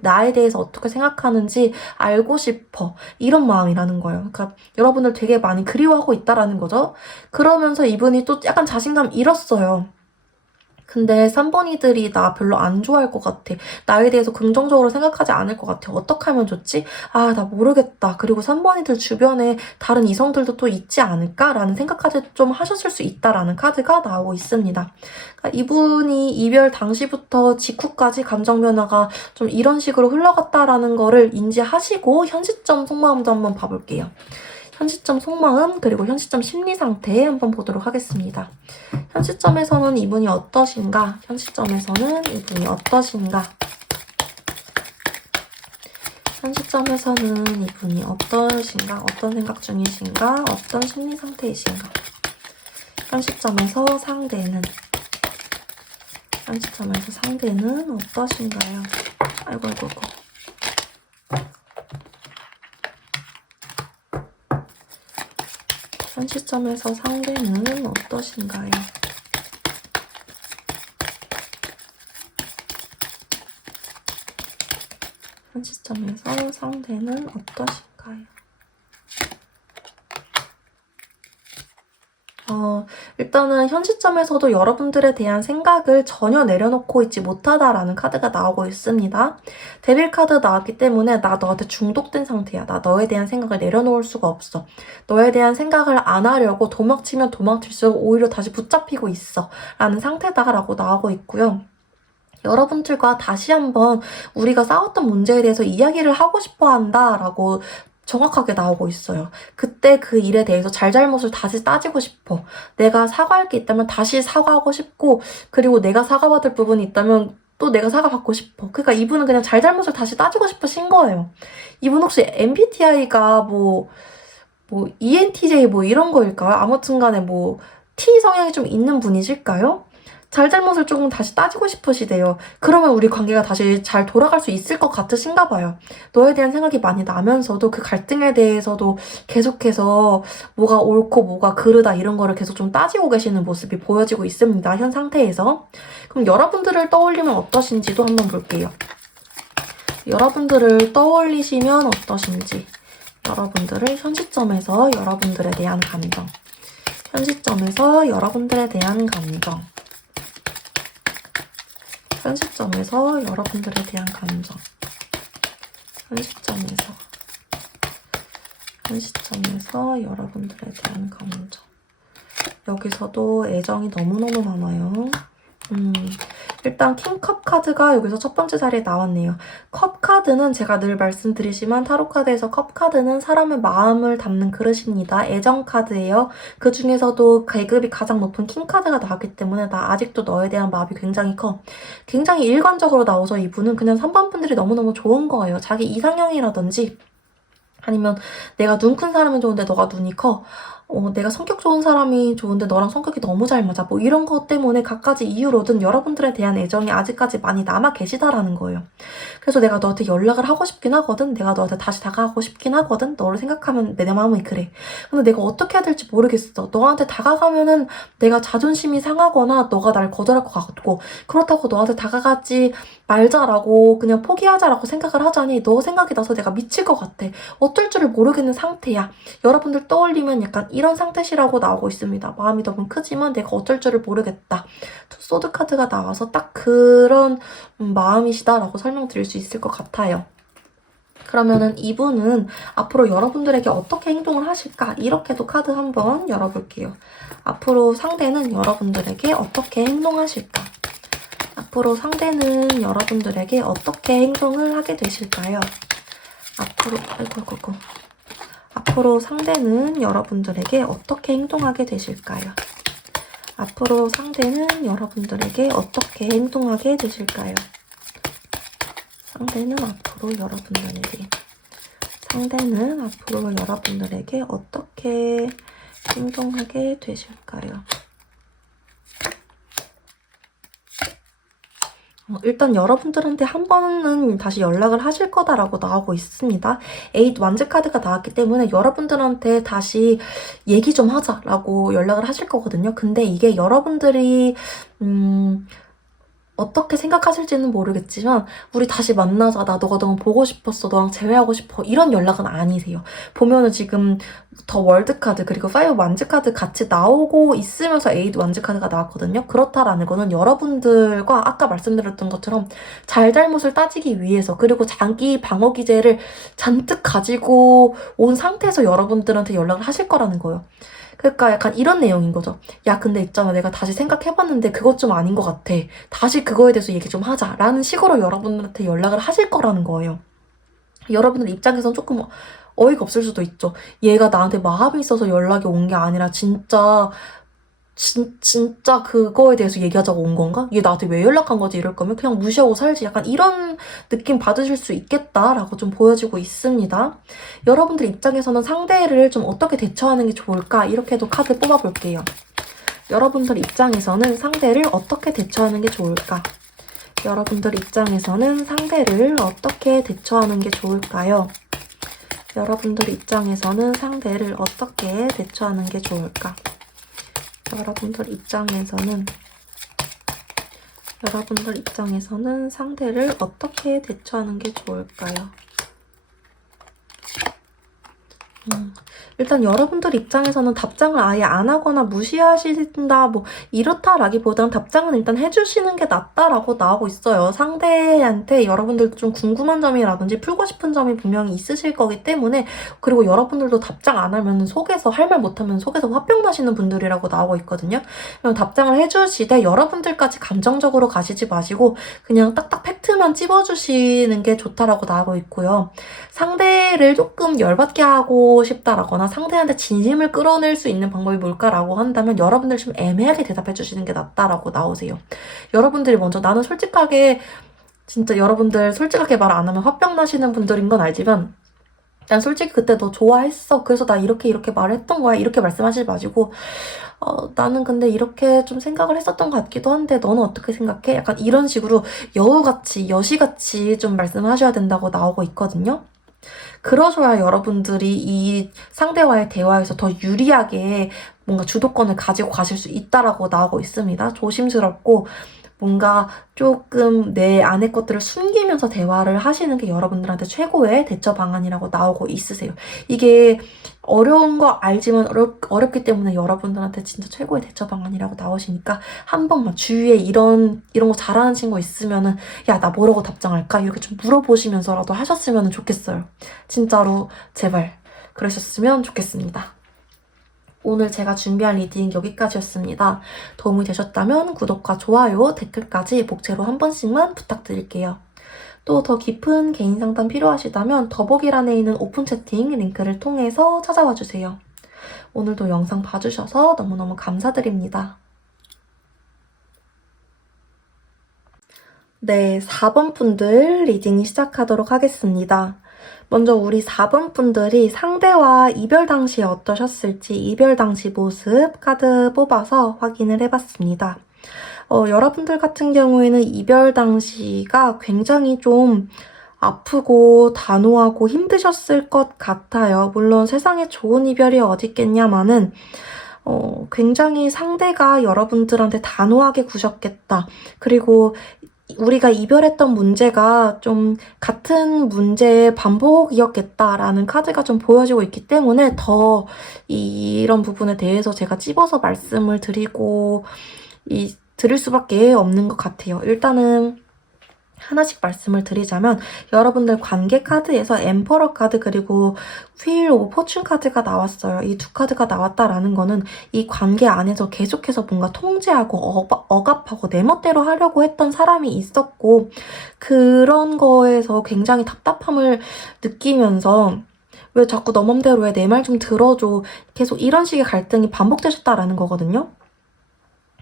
나에 대해서 어떻게 생각하는지 알고 싶어. 이런 마음이라는 거예요. 그러니까 여러분들 되게 많이 그리워하고 있다라는 거죠. 그러면서 이분이 또 약간 자신감 잃었어요. 근데 3번이들이 나 별로 안 좋아할 것 같아. 나에 대해서 긍정적으로 생각하지 않을 것 같아. 어떻게 하면 좋지? 아, 나 모르겠다. 그리고 3번이들 주변에 다른 이성들도 또 있지 않을까? 라는 생각까지 좀 하셨을 수 있다라는 카드가 나오고 있습니다. 그러니까 이분이 이별 당시부터 직후까지 감정 변화가 좀 이런 식으로 흘러갔다라는 거를 인지하시고 현 시점 속마음도 한번 봐볼게요. 현 시점 속마음 그리고 현 시점 심리 상태 한번 보도록 하겠습니다. 현 시점에서는 이분이 어떠신가? 현 시점에서는 이분이 어떠신가? 현 시점에서는 이분이 어떠신가? 어떤 생각 중이신가? 어떤 심리 상태이신가? 현 시점에서 상대는 어떠신가요? 아이고. 현 시점에서 상대는 어떠신가요? 현 시점에서 상대는 어떠신가요? 일단은 현 시점에서도 여러분들에 대한 생각을 전혀 내려놓고 있지 못하다라는 카드가 나오고 있습니다. 데빌 카드 나왔기 때문에 나 너한테 중독된 상태야. 나 너에 대한 생각을 내려놓을 수가 없어. 너에 대한 생각을 안 하려고 도망치면 도망칠수록 오히려 다시 붙잡히고 있어. 라는 상태다라고 나오고 있고요. 여러분들과 다시 한번 우리가 싸웠던 문제에 대해서 이야기를 하고 싶어 한다라고 정확하게 나오고 있어요. 그때 그 일에 대해서 잘잘못을 다시 따지고 싶어. 내가 사과할 게 있다면 다시 사과하고 싶고, 그리고 내가 사과받을 부분이 있다면 또 내가 사과받고 싶어. 그러니까 이분은 그냥 잘잘못을 다시 따지고 싶으신 거예요. 이분 혹시 MBTI가 ENTJ 이런 거일까요? 아무튼 간에 T 성향이 좀 있는 분이실까요? 잘잘못을 조금 다시 따지고 싶으시대요. 그러면 우리 관계가 다시 잘 돌아갈 수 있을 것 같으신가 봐요. 너에 대한 생각이 많이 나면서도 그 갈등에 대해서도 계속해서 뭐가 옳고 뭐가 그르다 이런 거를 계속 좀 따지고 계시는 모습이 보여지고 있습니다. 현 상태에서. 그럼 여러분들을 떠올리면 어떠신지도 한번 볼게요. 여러분들을 떠올리시면 어떠신지. 여러분들을 현 시점에서 여러분들에 대한 감정. 현 시점에서 여러분들에 대한 감정. 현 시점에서 여러분들에 대한 감정. 현 시점에서 여러분들에 대한 감정. 여기서도 애정이 너무너무 많아요. 일단 킹컵 카드가 여기서 첫 번째 자리에 나왔네요. 컵 카드는 제가 늘 말씀드리지만 타로 카드에서 컵 카드는 사람의 마음을 담는 그릇입니다. 애정 카드예요. 그 중에서도 계급이 가장 높은 킹 카드가 나왔기 때문에 나 아직도 너에 대한 마음이 굉장히 커. 굉장히 일관적으로 나와서 이분은 그냥 3번 분들이 너무너무 좋은 거예요. 자기 이상형이라든지 아니면 내가 눈 큰 사람이 좋은데 너가 눈이 커. 내가 성격 좋은 사람이 좋은데 너랑 성격이 너무 잘 맞아. 뭐 이런 것 때문에 각가지 이유로든 여러분들에 대한 애정이 아직까지 많이 남아 계시다라는 거예요. 그래서 내가 너한테 연락을 하고 싶긴 하거든. 내가 너한테 다시 다가가고 싶긴 하거든. 너를 생각하면 내 마음이 그래. 근데 내가 어떻게 해야 될지 모르겠어. 너한테 다가가면은 내가 자존심이 상하거나 너가 날 거절할 것 같고 그렇다고 너한테 다가가지 말자라고 그냥 포기하자라고 생각을 하자니 너 생각이 나서 내가 미칠 것 같아. 어쩔 줄을 모르겠는 상태야. 여러분들 떠올리면 약간 이런 상태시라고 나오고 있습니다. 마음이 너무 크지만 내가 어쩔 줄을 모르겠다. 소드 카드가 나와서 딱 그런 마음이시다라고 설명드릴 수 있을 것 같아요. 그러면은 이분은 앞으로 여러분들에게 어떻게 행동을 하실까? 이렇게도 카드 한번 열어볼게요. 앞으로 상대는 여러분들에게 어떻게 행동하실까? 앞으로 상대는 여러분들에게 어떻게 행동을 하게 되실까요? 앞으로 상대는 여러분들에게 어떻게 행동하게 되실까요? 앞으로 상대는 여러분들에게 어떻게 행동하게 되실까요? 상대는 앞으로 여러분들에게 어떻게 행동하게 되실까요? 일단 여러분들한테 한 번은 다시 연락을 하실 거다라고 나오고 있습니다. 8 완즈 카드가 나왔기 때문에 여러분들한테 다시 얘기 좀 하자라고 연락을 하실 거거든요. 근데 이게 여러분들이 어떻게 생각하실지는 모르겠지만 우리 다시 만나자. 나 너가 너무 보고 싶었어. 너랑 재회하고 싶어. 이런 연락은 아니세요. 보면은 지금 더 월드 카드 그리고 5 완즈 카드 같이 나오고 있으면서 8 완즈 카드가 나왔거든요. 그렇다라는 거는 여러분들과 아까 말씀드렸던 것처럼 잘잘못을 따지기 위해서 그리고 자기 방어 기제를 잔뜩 가지고 온 상태에서 여러분들한테 연락을 하실 거라는 거예요. 그러니까 약간 이런 내용인 거죠. 야, 근데 있잖아. 내가 다시 생각해봤는데 그것 좀 아닌 것 같아. 다시 그거에 대해서 얘기 좀 하자. 라는 식으로 여러분들한테 연락을 하실 거라는 거예요. 여러분들 입장에선 조금 어이가 없을 수도 있죠. 얘가 나한테 마음이 있어서 연락이 온 게 아니라 진짜 그거에 대해서 얘기하자고 온 건가? 얘 나한테 왜 연락한 거지? 이럴 거면 그냥 무시하고 살지. 약간 이런 느낌 받으실 수 있겠다라고 좀 보여지고 있습니다. 여러분들 입장에서는 상대를 좀 어떻게 대처하는 게 좋을까? 이렇게도 카드 뽑아볼게요. 여러분들 입장에서는 상대를 어떻게 대처하는 게 좋을까? 여러분들 입장에서는 상대를 어떻게 대처하는 게 좋을까요? 여러분들 입장에서는 상대를 어떻게 대처하는 게 좋을까? 여러분들 입장에서는 상대를 어떻게 대처하는 게 좋을까요? 일단 여러분들 입장에서는 답장을 아예 안 하거나 무시하신다 뭐 이렇다라기보다는 답장은 일단 해주시는 게 낫다라고 나오고 있어요. 상대한테 여러분들도 좀 궁금한 점이라든지 풀고 싶은 점이 분명히 있으실 거기 때문에 그리고 여러분들도 답장 안 하면 속에서 할 말 못하면 속에서 화병 나시는 분들이라고 나오고 있거든요. 그럼 답장을 해주시되 여러분들까지 감정적으로 가시지 마시고 그냥 딱딱 팩트만 찝어주시는 게 좋다라고 나오고 있고요. 상대를 조금 열받게 하고 싶다라거나 상대한테 진심을 끌어낼 수 있는 방법이 뭘까라고 한다면 여러분들 좀 애매하게 대답해 주시는 게 낫다라고 나오세요. 여러분들이 먼저 나는 솔직하게 진짜 여러분들 솔직하게 말 안 하면 화병 나시는 분들인 건 알지만 난 솔직히 그때 너 좋아했어. 그래서 나 이렇게 말했던 거야. 이렇게 말씀하시지 마시고 나는 근데 이렇게 좀 생각을 했었던 것 같기도 한데 너는 어떻게 생각해? 약간 이런 식으로 여시같이 좀 말씀하셔야 된다고 나오고 있거든요. 그러셔야 여러분들이 이 상대와의 대화에서 더 유리하게 뭔가 주도권을 가지고 가실 수 있다라고 나오고 있습니다. 조심스럽고 뭔가 조금 내 안의 것들을 숨기면서 대화를 하시는 게 여러분들한테 최고의 대처 방안이라고 나오고 있으세요. 이게 어려운 거 알지만 어렵기 때문에 여러분들한테 진짜 최고의 대처 방안이라고 나오시니까 한 번만 주위에 이런 거 잘하는 친구 있으면은 야, 나 뭐라고 답장할까? 이렇게 좀 물어보시면서라도 하셨으면 좋겠어요. 진짜로 제발 그러셨으면 좋겠습니다. 오늘 제가 준비한 리딩 여기까지였습니다. 도움이 되셨다면 구독과 좋아요, 댓글까지 복제로 한 번씩만 부탁드릴게요. 또 더 깊은 개인 상담 필요하시다면 더보기란에 있는 오픈 채팅 링크를 통해서 찾아와 주세요. 오늘도 영상 봐주셔서 너무너무 감사드립니다. 네, 4번 분들 리딩 시작하도록 하겠습니다. 먼저 우리 4번 분들이 상대와 이별 당시에 어떠셨을지 이별 당시 모습 카드 뽑아서 확인을 해봤습니다. 여러분들 같은 경우에는 이별 당시가 굉장히 좀 아프고 단호하고 힘드셨을 것 같아요. 물론 세상에 좋은 이별이 어디 있겠냐마는 굉장히 상대가 여러분들한테 단호하게 구셨겠다. 그리고 우리가 이별했던 문제가 좀 같은 문제의 반복이었겠다라는 카드가 좀 보여지고 있기 때문에 더 이런 부분에 대해서 제가 찝어서 말씀을 드릴 수밖에 없는 것 같아요. 일단은 하나씩 말씀을 드리자면 여러분들 관계 카드에서 엠퍼러 카드 그리고 휠 오브 포춘 카드가 나왔어요. 이 두 카드가 나왔다라는 거는 이 관계 안에서 계속해서 뭔가 통제하고 억압하고 내 멋대로 하려고 했던 사람이 있었고 그런 거에서 굉장히 답답함을 느끼면서 왜 자꾸 너 맘대로 해, 내 말 좀 들어줘, 계속 이런 식의 갈등이 반복되셨다라는 거거든요.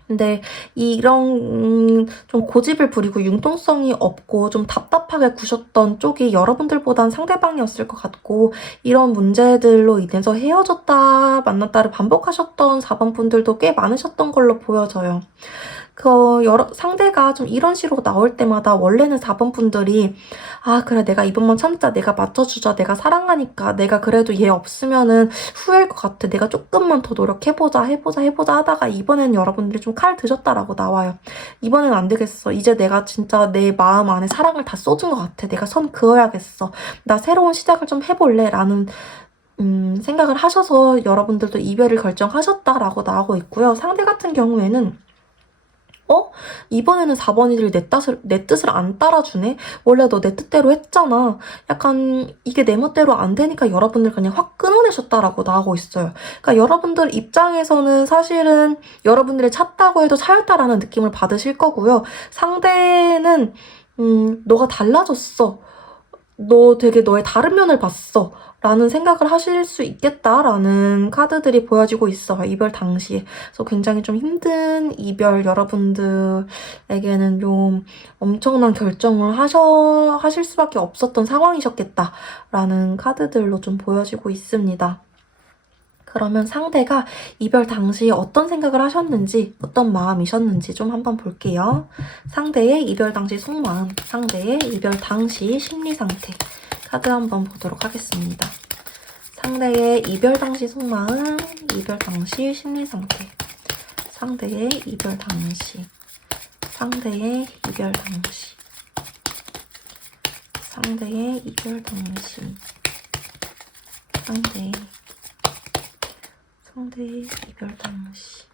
근데 이런 좀 고집을 부리고 융통성이 없고 좀 답답하게 구셨던 쪽이 여러분들보단 상대방이었을 것 같고 이런 문제들로 인해서 헤어졌다 만났다를 반복하셨던 4번 분들도 꽤 많으셨던 걸로 보여져요. 상대가 좀 이런 식으로 나올 때마다 원래는 4번 분들이 아 그래 내가 이번만 참자, 내가 맞춰주자, 내가 사랑하니까, 내가 그래도 얘 없으면은 후회할 것 같아, 내가 조금만 더 노력해보자 해보자 하다가 이번엔 여러분들이 좀 칼 드셨다라고 나와요. 이번엔 안 되겠어, 이제 내가 진짜 내 마음 안에 사랑을 다 쏟은 것 같아, 내가 선 그어야겠어, 나 새로운 시작을 좀 해볼래 라는 생각을 하셔서 여러분들도 이별을 결정하셨다라고 나오고 있고요. 상대 같은 경우에는 이번에는 4번이들이 내 뜻을 안 따라주네? 원래 너 내 뜻대로 했잖아. 약간 이게 내 멋대로 안 되니까 여러분들 그냥 확 끊어내셨다라고 나오고 있어요. 그러니까 여러분들 입장에서는 사실은 여러분들이 찼다고 해도 차였다라는 느낌을 받으실 거고요. 상대는 너가 달라졌어, 너 되게 너의 다른 면을 봤어 라는 생각을 하실 수 있겠다라는 카드들이 보여지고 있어요. 이별 당시에. 그래서 굉장히 좀 힘든 이별, 여러분들에게는 좀 엄청난 결정을 하실 수밖에 없었던 상황이셨겠다라는 카드들로 좀 보여지고 있습니다. 그러면 상대가 이별 당시에 어떤 생각을 하셨는지, 어떤 마음이셨는지 좀 한번 볼게요. 상대의 이별 당시 속마음, 상대의 이별 당시 심리 상태. 카드 한번 보도록 하겠습니다. 상대의 이별 당시 속마음, 이별 당시 심리 상태. 상대의 이별 당시. 상대의 이별 당시. 상대의 이별 당시. 상대의 이별 당시.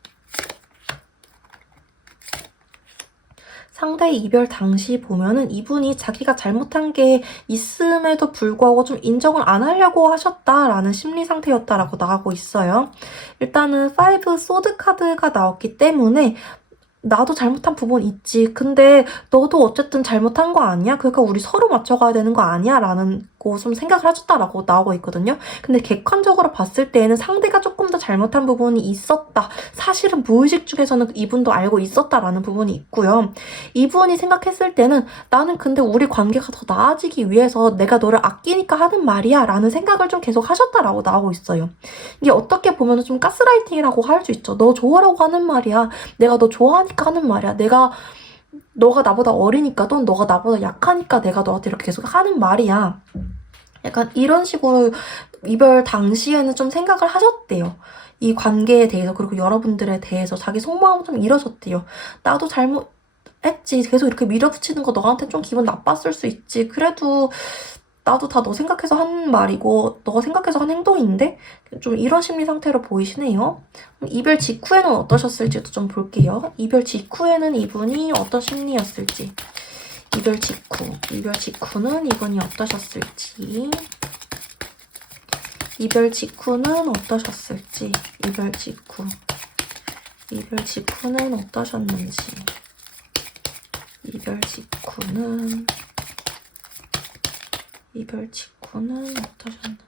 상대의 이별 당시 보면은 이분이 자기가 잘못한 게 있음에도 불구하고 좀 인정을 안 하려고 하셨다라는 심리 상태였다라고 나오고 있어요. 일단은 5 소드 카드가 나왔기 때문에 나도 잘못한 부분 있지, 근데 너도 어쨌든 잘못한 거 아니야? 그러니까 우리 서로 맞춰가야 되는 거 아니야? 라는 거 좀 생각을 하셨다라고 나오고 있거든요. 근데 객관적으로 봤을 때에는 상대가 조금 더 잘못한 부분이 있었다, 사실은 무의식 중에서는 이분도 알고 있었다라는 부분이 있고요. 이분이 생각했을 때는 나는 근데 우리 관계가 더 나아지기 위해서 내가 너를 아끼니까 하는 말이야 라는 생각을 좀 계속 하셨다라고 나오고 있어요. 이게 어떻게 보면 좀 가스라이팅이라고 할 수 있죠. 너 좋아라고 하는 말이야, 내가 너 좋아하니까 하는 말이야, 너가 나보다 어리니까, 또는 너가 나보다 약하니까 내가 너한테 이렇게 계속 하는 말이야. 약간 이런 식으로 이별 당시에는 좀 생각을 하셨대요. 이 관계에 대해서, 그리고 여러분들에 대해서 자기 속마음 좀 이러셨대요. 나도 잘못했지, 계속 이렇게 밀어붙이는 거 너한테 좀 기분 나빴을 수 있지, 그래도 나도 다 너 생각해서 한 말이고 너가 생각해서 한 행동인데, 좀 이런 심리 상태로 보이시네요. 이별 직후에는 어떠셨을지도 좀 볼게요. 이별 직후에는 이분이 어떤 심리였을지. 이별 직후는 이분이 어떠셨을지. 이별 직후는 어떠셨을지, 이별 직후는 어떠셨는지, 이별 직후는 어떠셨는지.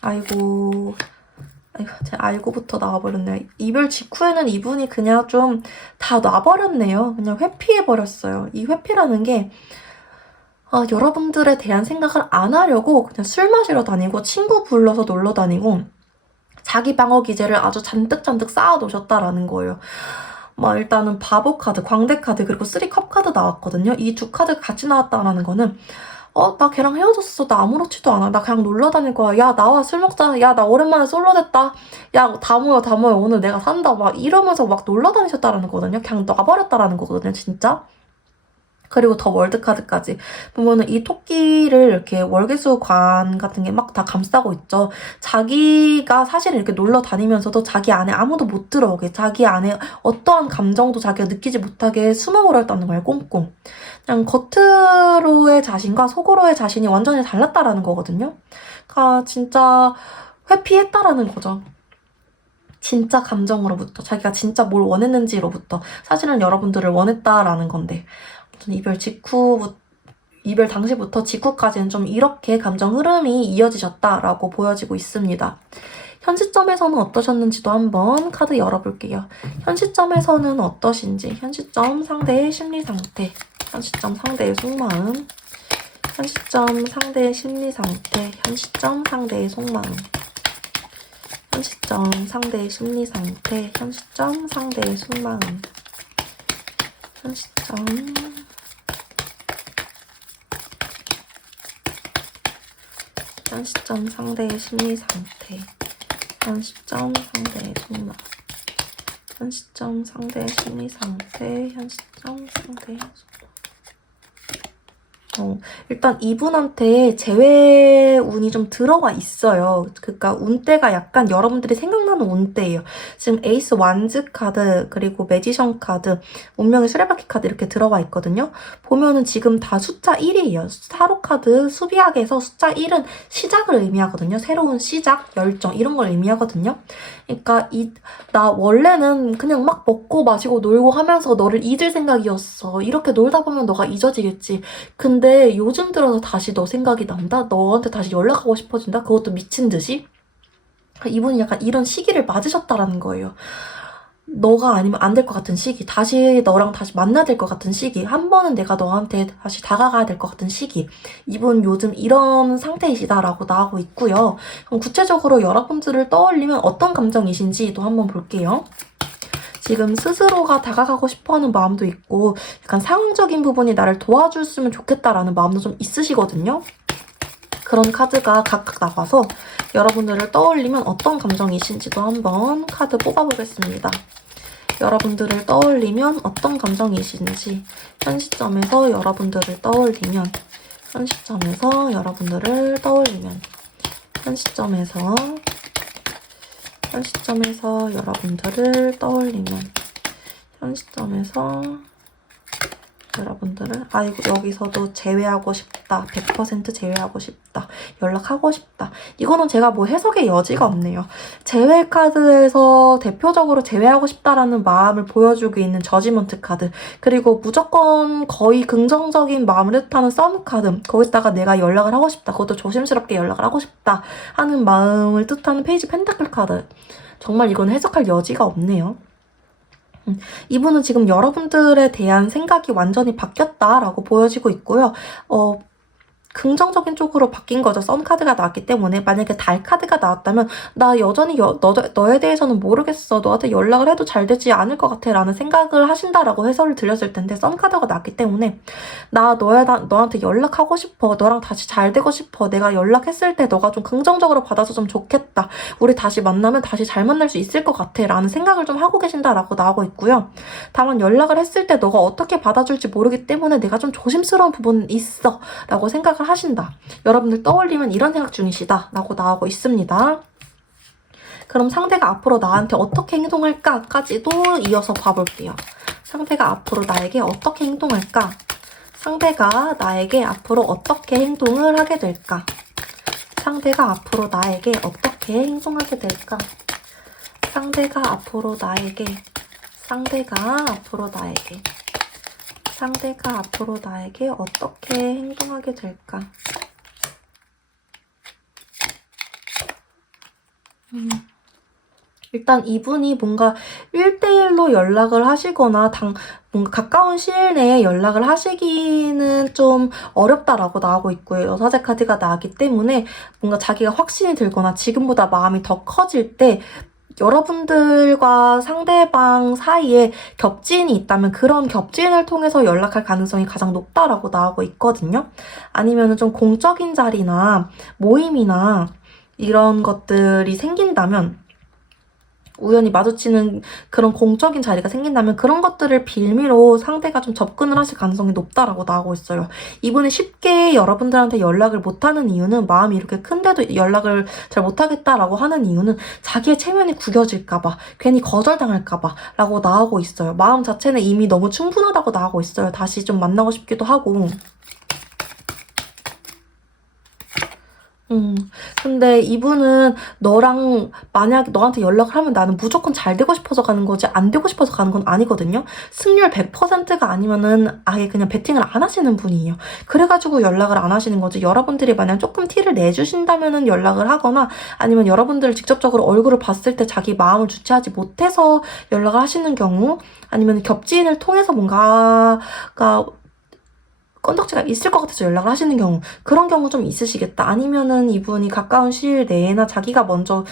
아이고, 제가 알고부터 나와버렸네요. 이별 직후에는 이분이 그냥 좀 다 놔버렸네요. 그냥 회피해버렸어요. 이 회피라는 게 여러분들에 대한 생각을 안 하려고 그냥 술 마시러 다니고 친구 불러서 놀러 다니고 자기 방어 기제를 아주 잔뜩 쌓아놓으셨다라는 거예요. 일단은 바보 카드, 광대 카드, 그리고 3컵 카드 나왔거든요. 이 두 카드가 같이 나왔다라는 거는 나 걔랑 헤어졌어. 나 아무렇지도 않아. 나 그냥 놀러 다닐 거야. 야, 나와 술 먹자. 야, 나 오랜만에 솔로 됐다. 야, 다 모여. 오늘 내가 산다. 막 이러면서 막 놀러 다니셨다라는 거거든요. 그냥 놔버렸다라는 거거든요, 진짜. 그리고 더 월드카드까지 보면은 이 토끼를 이렇게 월계수관 같은 게 막 다 감싸고 있죠. 자기가 사실 이렇게 놀러 다니면서도 자기 안에 아무도 못 들어오게, 자기 안에 어떠한 감정도 자기가 느끼지 못하게 숨어버렸다는 거예요. 꽁꽁. 그냥 겉으로의 자신과 속으로의 자신이 완전히 달랐다라는 거거든요. 그러니까 진짜 회피했다라는 거죠. 진짜 감정으로부터, 자기가 진짜 뭘 원했는지로부터. 사실은 여러분들을 원했다라는 건데, 이별 당시부터 직후까지는 좀 이렇게 감정 흐름이 이어지셨다라고 보여지고 있습니다. 현 시점에서는 어떠셨는지도 한번 카드 열어볼게요. 현 시점에서는 어떠신지, 현 시점 상대의 심리 상태, 현 시점 상대의 속마음, 현 시점 상대의 심리 상태, 현 시점 상대의 속마음, 현 시점 상대의 심리 상태, 현 시점 상대의 속마음, 현 시점 상대의 심리 상태, 현 시점 상대의 속마음, 현 시점 상대의 심리 상태, 현 시점 상대의 속마음. 일단 이분한테 재회 운이 좀 들어가 있어요. 그러니까 운대가 약간 여러분들이 생각나는 운대예요. 지금 에이스 완즈 카드, 그리고 매지션 카드, 운명의 수레바퀴 카드 이렇게 들어가 있거든요. 보면은 지금 다 숫자 1이에요. 타로 카드 수비학에서 숫자 1은 시작을 의미하거든요. 새로운 시작, 열정 이런 걸 의미하거든요. 그러니까 나 원래는 그냥 막 먹고 마시고 놀고 하면서 너를 잊을 생각이었어. 이렇게 놀다 보면 너가 잊어지겠지. 근데 요즘 들어서 다시 너 생각이 난다? 너한테 다시 연락하고 싶어진다? 그것도 미친 듯이? 이분이 약간 이런 시기를 맞으셨다라는 거예요. 너가 아니면 안 될 것 같은 시기, 너랑 다시 만나야 될 것 같은 시기, 한 번은 내가 너한테 다시 다가가야 될 것 같은 시기, 이분 요즘 이런 상태이시다라고 나오고 있고요. 그럼 구체적으로 여러분들을 떠올리면 어떤 감정이신지도 한번 볼게요. 지금 스스로가 다가가고 싶어하는 마음도 있고 약간 상황적인 부분이 나를 도와줬으면 좋겠다라는 마음도 좀 있으시거든요. 그런 카드가 각각 나와서 여러분들을 떠올리면 어떤 감정이신지도 한번 카드 뽑아보겠습니다. 여러분들을 떠올리면 어떤 감정이신지, 현 시점에서 여러분들을 떠올리면, 현 시점에서 여러분들을 떠올리면, 현 시점에서 여러분들을 떠올리면, 현 시점에서 여러분들을 여기서도 제외하고 싶다, 100% 제외하고 싶다, 연락하고 싶다. 이거는 제가 뭐 해석의 여지가 없네요. 제외 카드에서 대표적으로 제외하고 싶다라는 마음을 보여주고 있는 저지먼트 카드, 그리고 무조건 거의 긍정적인 마음을 뜻하는 선 카드, 거기다가 내가 연락을 하고 싶다, 그것도 조심스럽게 연락을 하고 싶다 하는 마음을 뜻하는 페이지 펜타클 카드. 정말 이건 해석할 여지가 없네요. 이분은 지금 여러분들에 대한 생각이 완전히 바뀌었다라고 보여지고 있고요. 긍정적인 쪽으로 바뀐 거죠. 선 카드가 나왔기 때문에. 만약에 달 카드가 나왔다면 나 여전히 너에 대해서는 모르겠어. 너한테 연락을 해도 잘 되지 않을 것 같아 라는 생각을 하신다라고 해설을 드렸을 텐데, 선 카드가 나왔기 때문에 나 너한테 연락하고 싶어. 너랑 다시 잘 되고 싶어. 내가 연락했을 때 너가 좀 긍정적으로 받아서 좀 좋겠다. 우리 다시 만나면 다시 잘 만날 수 있을 것 같아 라는 생각을 좀 하고 계신다라고 나오고 있고요. 다만 연락을 했을 때 너가 어떻게 받아줄지 모르기 때문에 내가 좀 조심스러운 부분은 있어 라고 생각을 하신다. 여러분들 떠올리면 이런 생각 중이시다 라고 나오고 있습니다. 그럼 상대가 앞으로 나한테 어떻게 행동할까까지도 이어서 봐볼게요. 상대가 앞으로 나에게 어떻게 행동할까? 상대가 나에게 앞으로 어떻게 행동을 하게 될까? 상대가 앞으로 나에게 어떻게 행동하게 될까? 상대가 앞으로 나에게 어떻게 행동하게 될까? 일단 이분이 뭔가 1대1로 연락을 하시거나 뭔가 가까운 시일 내에 연락을 하시기는 좀 어렵다라고 나오고 있고요. 여사제 카드가 나왔기 때문에 뭔가 자기가 확신이 들거나 지금보다 마음이 더 커질 때 여러분들과 상대방 사이에 겹지인이 있다면 그런 겹지인을 통해서 연락할 가능성이 가장 높다라고 나오고 있거든요. 아니면 좀 공적인 자리나 모임이나 이런 것들이 생긴다면, 우연히 마주치는 그런 공적인 자리가 생긴다면 그런 것들을 빌미로 상대가 좀 접근을 하실 가능성이 높다라고 나오고 있어요. 이분이 쉽게 여러분들한테 연락을 못하는 이유는, 마음이 이렇게 큰데도 연락을 잘 못하겠다라고 하는 이유는 자기의 체면이 구겨질까봐, 괜히 거절당할까봐 라고 나오고 있어요. 마음 자체는 이미 너무 충분하다고 나오고 있어요. 다시 좀 만나고 싶기도 하고. 근데 이분은 만약에 너한테 연락을 하면 나는 무조건 잘 되고 싶어서 가는 거지 안 되고 싶어서 가는 건 아니거든요. 승률 100%가 아니면은 아예 그냥 베팅을 안 하시는 분이에요. 그래가지고 연락을 안 하시는 거지, 여러분들이 만약 조금 티를 내주신다면은 연락을 하거나, 아니면 여러분들 직접적으로 얼굴을 봤을 때 자기 마음을 주체하지 못해서 연락을 하시는 경우, 아니면 겹지인을 통해서 뭔가가 건덕지가 있을 것 같아서 연락을 하시는 경우, 그런 경우 좀 있으시겠다. 아니면은 이분이 가까운 시일 내에나 자기가 먼저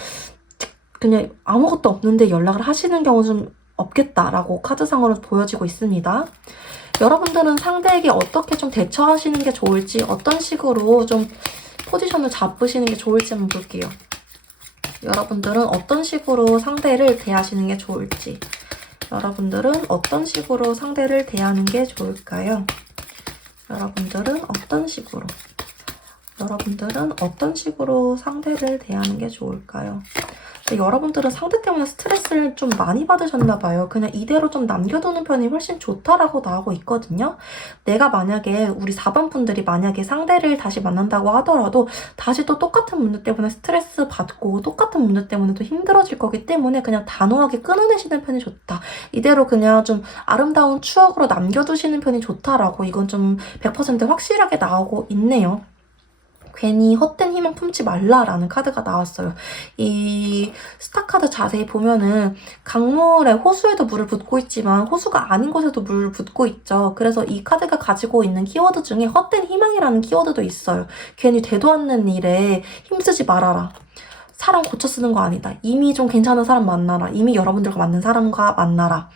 그냥 아무것도 없는데 연락을 하시는 경우 좀 없겠다라고 카드상으로 보여지고 있습니다. 여러분들은 상대에게 어떻게 좀 대처하시는 게 좋을지, 어떤 식으로 좀 포지션을 잡으시는 게 좋을지 한번 볼게요. 여러분들은 어떤 식으로 상대를 대하시는 게 좋을지, 여러분들은 어떤 식으로 상대를 대하는 게 좋을까요? 여러분들은 어떤 식으로 상대를 대하는 게 좋을까요? 여러분들은 상대 때문에 스트레스를 좀 많이 받으셨나 봐요. 그냥 이대로 좀 남겨두는 편이 훨씬 좋다라고 나오고 있거든요. 내가 만약에, 우리 4번 분들이 만약에 상대를 다시 만난다고 하더라도 다시 또 똑같은 문제 때문에 스트레스 받고 똑같은 문제 때문에 또 힘들어질 거기 때문에 그냥 단호하게 끊어내시는 편이 좋다. 이대로 그냥 좀 아름다운 추억으로 남겨두시는 편이 좋다라고, 이건 좀 100% 확실하게 나오고 있네요. 괜히 헛된 희망 품지 말라라는 카드가 나왔어요. 이 스타 카드 자세히 보면은 강물에, 호수에도 물을 붓고 있지만 호수가 아닌 곳에도 물을 붓고 있죠. 그래서 이 카드가 가지고 있는 키워드 중에 헛된 희망이라는 키워드도 있어요. 괜히 되도 않는 일에 힘쓰지 말아라. 사람 고쳐 쓰는 거 아니다. 이미 좀 괜찮은 사람 만나라. 이미 여러분들과 맞는 사람과 만나라.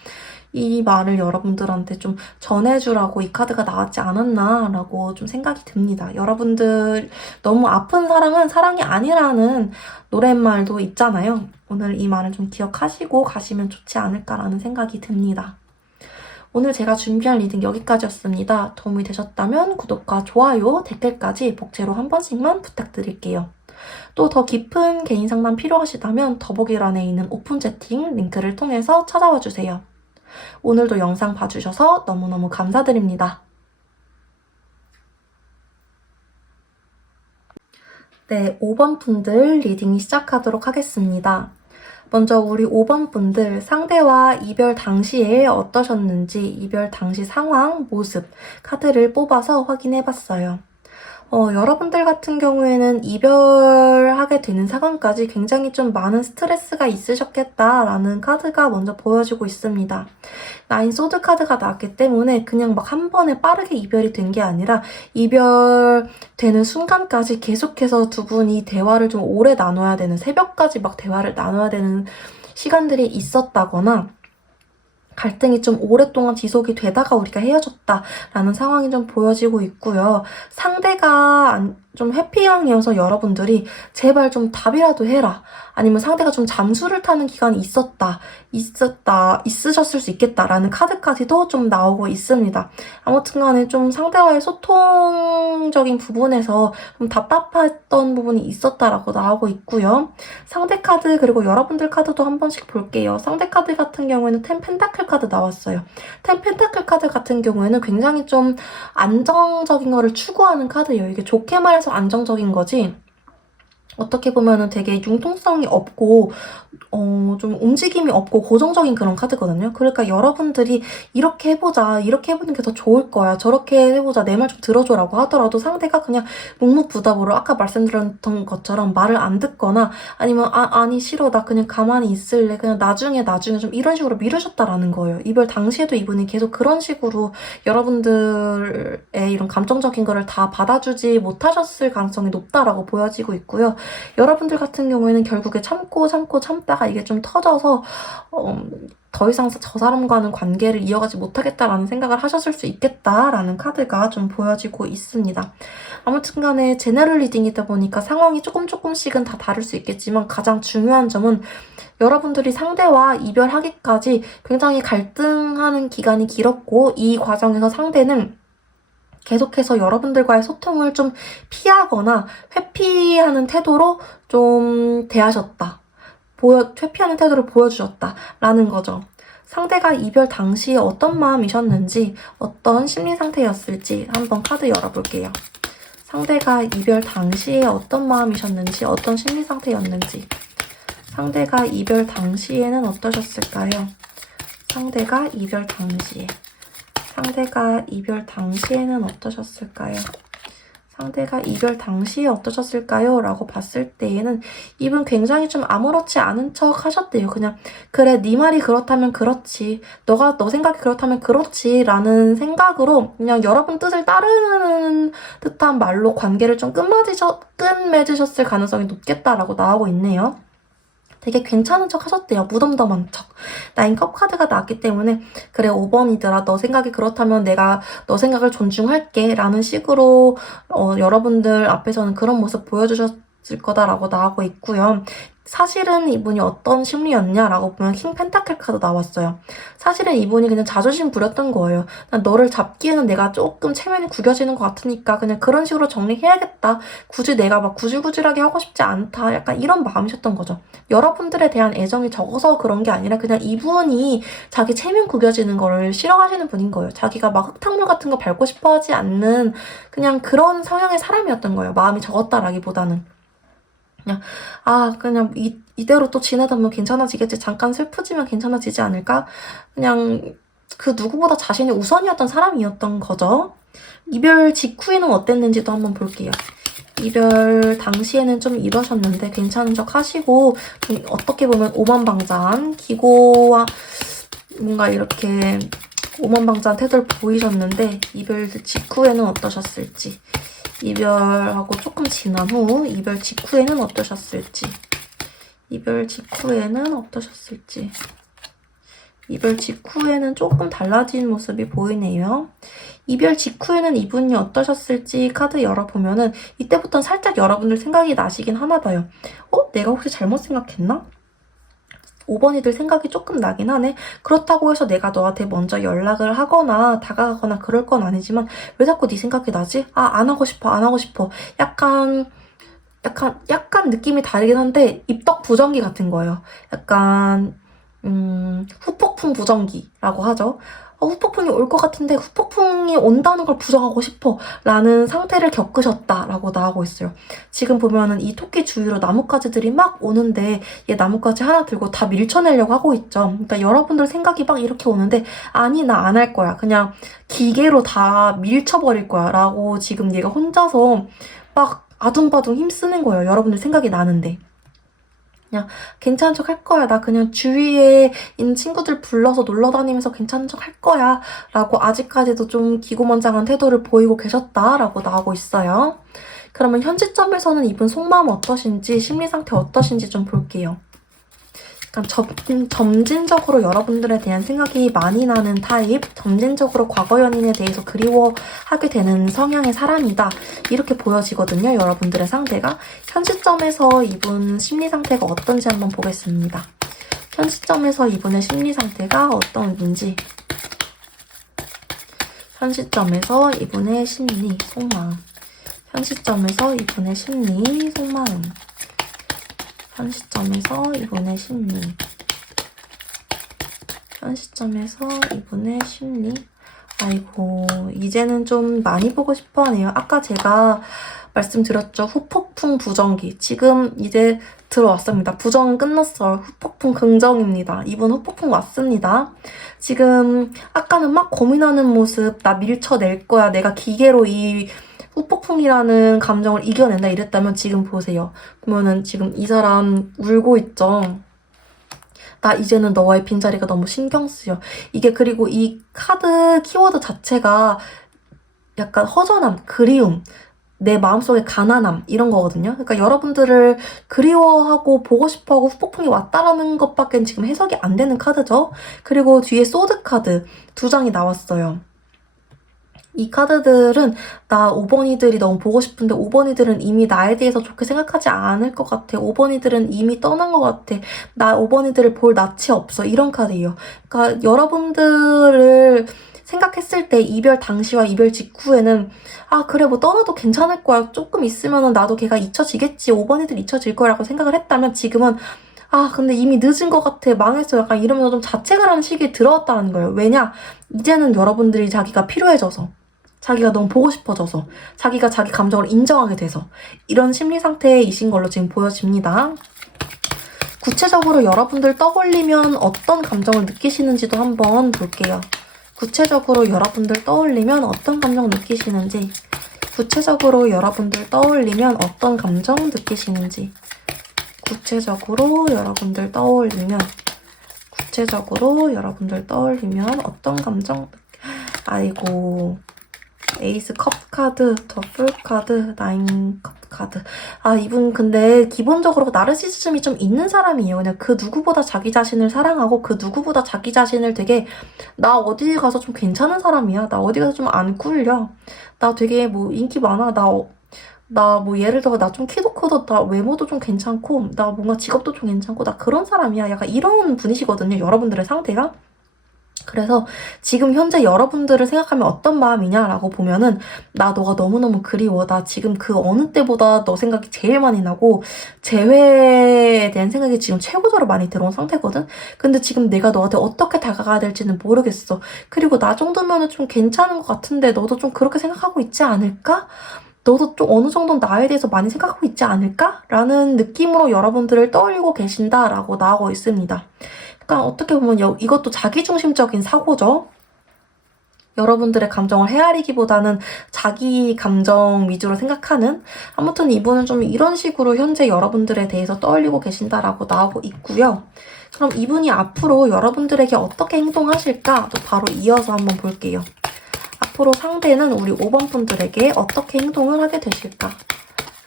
이 말을 여러분들한테 좀 전해주라고 이 카드가 나왔지 않았나 라고 좀 생각이 듭니다. 여러분들, 너무 아픈 사랑은 사랑이 아니라는 노랫말도 있잖아요. 오늘 이 말을 좀 기억하시고 가시면 좋지 않을까라는 생각이 듭니다. 오늘 제가 준비한 리딩 여기까지였습니다. 도움이 되셨다면 구독과 좋아요, 댓글까지 복제로 한 번씩만 부탁드릴게요. 또 더 깊은 개인 상담 필요하시다면 더보기란에 있는 오픈 채팅 링크를 통해서 찾아와 주세요. 오늘도 영상 봐주셔서 너무너무 감사드립니다. 네, 5번 분들 리딩 시작하도록 하겠습니다. 먼저 우리 5번 분들, 상대와 이별 당시에 어떠셨는지, 이별 당시 상황, 모습, 카드를 뽑아서 확인해봤어요. 여러분들 같은 경우에는 이별하게 되는 상황까지 굉장히 좀 많은 스트레스가 있으셨겠다라는 카드가 먼저 보여지고 있습니다. 나인 소드 카드가 나왔기 때문에 그냥 막 한 번에 빠르게 이별이 된 게 아니라, 이별되는 순간까지 계속해서 두 분이 대화를 좀 오래 나눠야 되는, 새벽까지 막 대화를 나눠야 되는 시간들이 있었다거나, 갈등이 좀 오랫동안 지속이 되다가 우리가 헤어졌다라는 상황이 좀 보여지고 있고요. 상대가 좀 회피형이어서 여러분들이 제발 좀 답이라도 해라. 아니면 상대가 좀 잠수를 타는 기간이 있으셨을 수 있겠다라는 카드까지도 좀 나오고 있습니다. 아무튼 간에 좀 상대와의 소통적인 부분에서 좀 답답했던 부분이 있었다라고 나오고 있고요. 상대 카드, 그리고 여러분들 카드도 한 번씩 볼게요. 상대 카드 같은 경우에는 10 펜타클 카드 나왔어요. 10 펜타클 카드 같은 경우에는 굉장히 좀 안정적인 거를 추구하는 카드예요. 이게 좋게 말해서 안정적인 거지, 어떻게 보면은 되게 융통성이 없고 좀 움직임이 없고 고정적인 그런 카드거든요. 그러니까 여러분들이 이렇게 해보자, 이렇게 해보는 게 더 좋을 거야, 저렇게 해보자, 내 말 좀 들어줘라고 하더라도 상대가 그냥 묵묵부답으로 아까 말씀드렸던 것처럼 말을 안 듣거나 아니면 아니 싫어, 나 그냥 가만히 있을래, 그냥 나중에 좀 이런 식으로 미루셨다라는 거예요. 이별 당시에도 이분이 계속 그런 식으로 여러분들의 이런 감정적인 거를 다 받아주지 못하셨을 가능성이 높다라고 보여지고 있고요. 여러분들 같은 경우에는 결국에 참다가 이게 좀 터져서 더 이상 저 사람과는 관계를 이어가지 못하겠다라는 생각을 하셨을 수 있겠다라는 카드가 좀 보여지고 있습니다. 아무튼 간에 제너럴 리딩이다 보니까 상황이 조금씩은 다 다를 수 있겠지만 가장 중요한 점은 여러분들이 상대와 이별하기까지 굉장히 갈등하는 기간이 길었고 이 과정에서 상대는 계속해서 여러분들과의 소통을 좀 피하거나 회피하는 태도로 좀 대하셨다. 회피하는 태도를 보여주셨다라는 거죠. 상대가 이별 당시에 어떤 마음이셨는지, 어떤 심리 상태였을지 한번 카드 열어볼게요. 상대가 이별 당시에 어떤 마음이셨는지, 어떤 심리 상태였는지, 상대가 이별 당시에는 어떠셨을까요? 상대가 이별 당시에는 어떠셨을까요? 상대가 이별 당시에 어떠셨을까요? 라고 봤을 때에는 이분 굉장히 좀 아무렇지 않은 척 하셨대요. 그냥 그래, 네 말이 그렇다면 그렇지, 너 생각이 그렇다면 그렇지 라는 생각으로 그냥 여러분 뜻을 따르는 듯한 말로 관계를 좀 끝맺으셨을 가능성이 높겠다라고 나오고 있네요. 되게 괜찮은 척 하셨대요. 무덤덤한 척. 나인컵 카드가 나왔기 때문에 그래, 5번이더라. 너 생각이 그렇다면 내가 너 생각을 존중할게 라는 식으로 여러분들 앞에서는 그런 모습 보여주셨을 거다라고 나오고 있고요. 사실은 이분이 어떤 심리였냐라고 보면 킹 펜타클 카드 나왔어요. 사실은 이분이 그냥 자존심 부렸던 거예요. 난 너를 잡기에는 내가 조금 체면이 구겨지는 것 같으니까 그냥 그런 식으로 정리해야겠다. 굳이 내가 막 구질구질하게 하고 싶지 않다. 약간 이런 마음이셨던 거죠. 여러분들에 대한 애정이 적어서 그런 게 아니라 그냥 이분이 자기 체면 구겨지는 거를 싫어하시는 분인 거예요. 자기가 막 흙탕물 같은 거 밟고 싶어 하지 않는 그냥 그런 성향의 사람이었던 거예요. 마음이 적었다라기보다는. 그냥 이대로 또 지내다 보면 괜찮아지겠지. 잠깐 슬프지면 괜찮아지지 않을까? 그냥 그 누구보다 자신이 우선이었던 사람이었던 거죠. 이별 직후에는 어땠는지도 한번 볼게요. 이별 당시에는 좀 이러셨는데 괜찮은 척 하시고 어떻게 보면 오만방자한 기고와 뭔가 이렇게 오만방자한 태도를 보이셨는데 이별 직후에는 어떠셨을지, 이별하고 조금 지난 후 이별 직후에는 어떠셨을지, 이별 직후에는 조금 달라진 모습이 보이네요. 이별 직후에는 이분이 어떠셨을지 카드 열어보면은 이때부터는 살짝 여러분들 생각이 나시긴 하나봐요. 내가 혹시 잘못 생각했나? 5번이들 생각이 조금 나긴 하네. 그렇다고 해서 내가 너한테 먼저 연락을 하거나 다가가거나 그럴 건 아니지만 왜 자꾸 네 생각이 나지? 안 하고 싶어. 약간 느낌이 다르긴 한데 입덕 부정기 같은 거예요. 약간 후폭풍 부정기라고 하죠. 후폭풍이 올 것 같은데 후폭풍이 온다는 걸 부정하고 싶어 라는 상태를 겪으셨다라고 나오고 있어요. 지금 보면은 이 토끼 주위로 나뭇가지들이 막 오는데 얘 나뭇가지 하나 들고 다 밀쳐내려고 하고 있죠. 그러니까 여러분들 생각이 막 이렇게 오는데 아니, 나 안 할 거야, 그냥 기계로 다 밀쳐버릴 거야 라고 지금 얘가 혼자서 막 아둥바둥 힘쓰는 거예요. 여러분들 생각이 나는데. 그냥 괜찮은 척 할 거야. 나 그냥 주위에 있는 친구들 불러서 놀러 다니면서 괜찮은 척 할 거야. 라고 아직까지도 좀 기고만장한 태도를 보이고 계셨다. 라고 나오고 있어요. 그러면 현 시점에서는 이분 속마음 어떠신지, 심리 상태 어떠신지 좀 볼게요. 약간 점진적으로 여러분들에 대한 생각이 많이 나는 타입, 점진적으로 과거 연인에 대해서 그리워하게 되는 성향의 사람이다. 이렇게 보여지거든요, 여러분들의 상대가. 현 시점에서 이분 심리 상태가 어떤지 한번 보겠습니다. 현 시점에서 이분의 심리 상태가 어떤지. 현 시점에서 이분의 심리, 속마음. 현 시점에서 이분의 심리, 속마음. 현 시점에서 이분의 심리. 현 시점에서 이분의 심리. 아이고, 이제는 좀 많이 보고 싶어 하네요. 아까 제가 말씀드렸죠. 후폭풍 부정기. 지금 이제 들어왔습니다. 부정은 끝났어요. 후폭풍 긍정입니다. 이분 후폭풍 왔습니다. 지금 아까는 막 고민하는 모습, 나 밀쳐낼 거야. 내가 기계로 이 후폭풍이라는 감정을 이겨낸다 이랬다면 지금 보세요. 보면은 지금 이 사람 울고 있죠. 나 이제는 너와의 빈자리가 너무 신경 쓰여. 이게 그리고 이 카드 키워드 자체가 약간 허전함, 그리움, 내 마음속에 가난함 이런 거거든요. 그러니까 여러분들을 그리워하고 보고 싶어하고 후폭풍이 왔다라는 것밖에 지금 해석이 안 되는 카드죠. 그리고 뒤에 소드 카드 2장이 나왔어요. 이 카드들은 나 5번이들이 너무 보고 싶은데 5번이들은 이미 나에 대해서 좋게 생각하지 않을 것 같아. 5번이들은 이미 떠난 것 같아. 나 5번이들을 볼 낯이 없어. 이런 카드예요. 그러니까 여러분들을 생각했을 때 이별 당시와 이별 직후에는 아 그래 뭐 떠나도 괜찮을 거야. 조금 있으면 나도 걔가 잊혀지겠지. 5번이들 잊혀질 거라고 생각을 했다면 지금은 아 근데 이미 늦은 것 같아. 망했어. 약간 이러면서 좀 자책을 하는 시기에 들어왔다는 거예요. 왜냐? 이제는 여러분들이 자기가 필요해져서 자기가 너무 보고 싶어져서 자기가 자기 감정을 인정하게 돼서 이런 심리 상태이신 걸로 지금 보여집니다. 구체적으로 여러분들 떠올리면 어떤 감정을 느끼시는지도 한번 볼게요. 구체적으로 여러분들 떠올리면 어떤 감정 느끼시는지 구체적으로 여러분들 떠올리면 어떤 감정 느끼시는지 구체적으로 여러분들 떠올리면 어떤 감정 아이고 에이스 컵 카드, 더블 카드, 나인 컵 카드. 아, 이분 근데 기본적으로 나르시시즘이 좀 있는 사람이에요. 그냥 그 누구보다 자기 자신을 사랑하고 그 누구보다 자기 자신을 되게 나 어디 가서 좀 괜찮은 사람이야. 나 어디 가서 좀 안 꿀려. 나 되게 뭐 인기 많아. 나 뭐 예를 들어 나 좀 키도 크고 나 외모도 좀 괜찮고 나 뭔가 직업도 좀 괜찮고 나 그런 사람이야. 약간 이런 분이시거든요. 여러분들의 상태가. 그래서 지금 현재 여러분들을 생각하면 어떤 마음이냐라고 보면은 나 너가 너무너무 그리워. 나 지금 그 어느 때보다 너 생각이 제일 많이 나고 재회에 대한 생각이 지금 최고조로 많이 들어온 상태거든. 근데 지금 내가 너한테 어떻게 다가가야 될지는 모르겠어. 그리고 나 정도면은 좀 괜찮은 것 같은데 너도 좀 그렇게 생각하고 있지 않을까? 너도 좀 어느 정도 나에 대해서 많이 생각하고 있지 않을까? 라는 느낌으로 여러분들을 떠올리고 계신다라고 나오고 있습니다. 그러니까 어떻게 보면 이것도 자기중심적인 사고죠. 여러분들의 감정을 헤아리기보다는 자기 감정 위주로 생각하는 아무튼 이분은 좀 이런 식으로 현재 여러분들에 대해서 떠올리고 계신다라고 나오고 있고요. 그럼 이분이 앞으로 여러분들에게 어떻게 행동하실까? 또 바로 이어서 한번 볼게요. 앞으로 상대는 우리 5번 분들에게 어떻게 행동을 하게 되실까?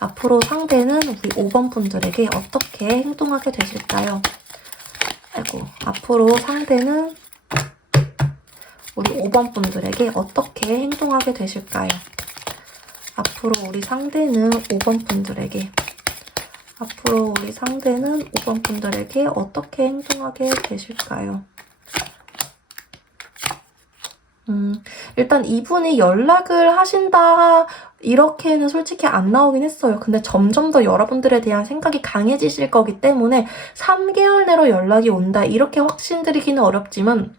앞으로 상대는 우리 5번 분들에게 어떻게 행동하게 되실까요? 아이고, 앞으로 상대는 우리 5번 분들에게 어떻게 행동하게 되실까요? 앞으로 우리 상대는 5번 분들에게 어떻게 행동하게 되실까요? 일단 이분이 연락을 하신다 이렇게는 솔직히 안 나오긴 했어요. 근데 점점 더 여러분들에 대한 생각이 강해지실 거기 때문에 3개월 내로 연락이 온다 이렇게 확신드리기는 어렵지만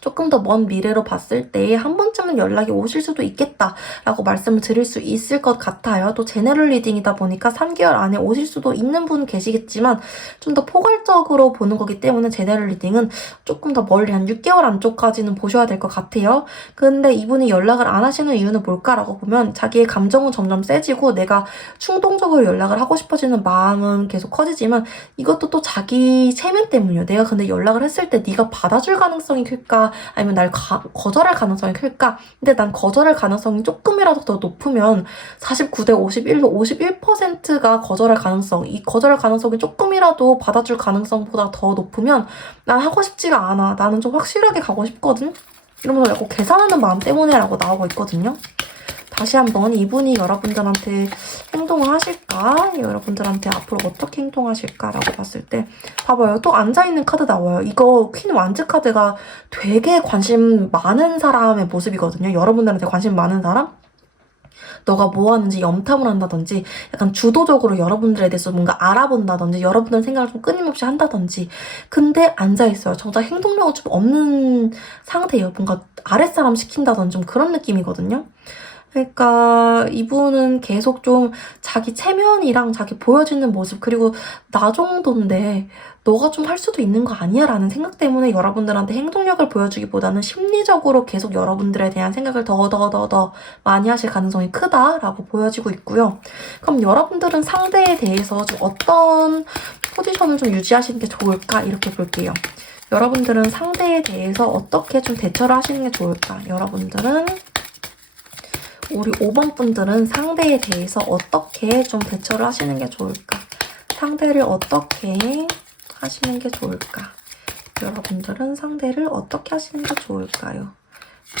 조금 더 먼 미래로 봤을 때 한 번쯤은 연락이 오실 수도 있겠다라고 말씀을 드릴 수 있을 것 같아요. 또 제너럴 리딩이다 보니까 3개월 안에 오실 수도 있는 분 계시겠지만 좀 더 포괄적으로 보는 거기 때문에 제너럴 리딩은 조금 더 멀리 한 6개월 안쪽까지는 보셔야 될 것 같아요. 근데 이분이 연락을 안 하시는 이유는 뭘까라고 보면 자기의 감정은 점점 세지고 내가 충동적으로 연락을 하고 싶어지는 마음은 계속 커지지만 이것도 또 자기 체면 때문이에요. 내가 근데 연락을 했을 때 네가 받아줄 가능성이 클까? 아니면 날 거절할 가능성이 클까? 근데 난 거절할 가능성이 조금이라도 더 높으면 49대 51로 51%가 거절할 가능성, 이 거절할 가능성이 조금이라도 받아줄 가능성보다 더 높으면 난 하고 싶지가 않아. 나는 좀 확실하게 가고 싶거든? 이러면서 약간 계산하는 마음 때문에 라고 나오고 있거든요. 다시 한번 이분이 여러분들한테 행동을 하실까? 여러분들한테 앞으로 어떻게 행동하실까라고 봤을 때 봐봐요. 또 앉아있는 카드 나와요. 이거 퀸 완즈 카드가 되게 관심 많은 사람의 모습이거든요. 여러분들한테 관심 많은 사람? 너가 뭐 하는지 염탐을 한다든지 약간 주도적으로 여러분들에 대해서 뭔가 알아본다든지 여러분들 생각을 좀 끊임없이 한다든지 근데 앉아있어요. 정작 행동력은 좀 없는 상태예요. 뭔가 아랫사람 시킨다든지 좀 그런 느낌이거든요. 그러니까 이분은 계속 좀 자기 체면이랑 자기 보여지는 모습, 그리고 나 정도인데 너가 좀 할 수도 있는 거 아니야? 라는 생각 때문에 여러분들한테 행동력을 보여주기보다는 심리적으로 계속 여러분들에 대한 생각을 더 많이 하실 가능성이 크다라고 보여지고 있고요. 그럼 여러분들은 상대에 대해서 좀 어떤 포지션을 좀 유지하시는 게 좋을까? 이렇게 볼게요. 여러분들은 상대에 대해서 어떻게 좀 대처를 하시는 게 좋을까? 여러분들은, 우리 5번 분들은 상대에 대해서 어떻게 좀 대처를 하시는 게 좋을까? 상대를 어떻게 하시는 게 좋을까? 여러분들은 상대를 어떻게 하시는 게 좋을까요?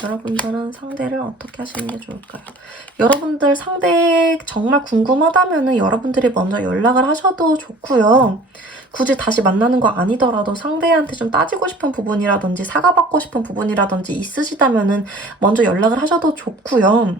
여러분들은 상대를 어떻게 하시는 게 좋을까요? 여러분들 상대 정말 궁금하다면은 여러분들이 먼저 연락을 하셔도 좋고요. 굳이 다시 만나는 거 아니더라도 상대한테 좀 따지고 싶은 부분이라든지 사과받고 싶은 부분이라든지 있으시다면은 먼저 연락을 하셔도 좋고요.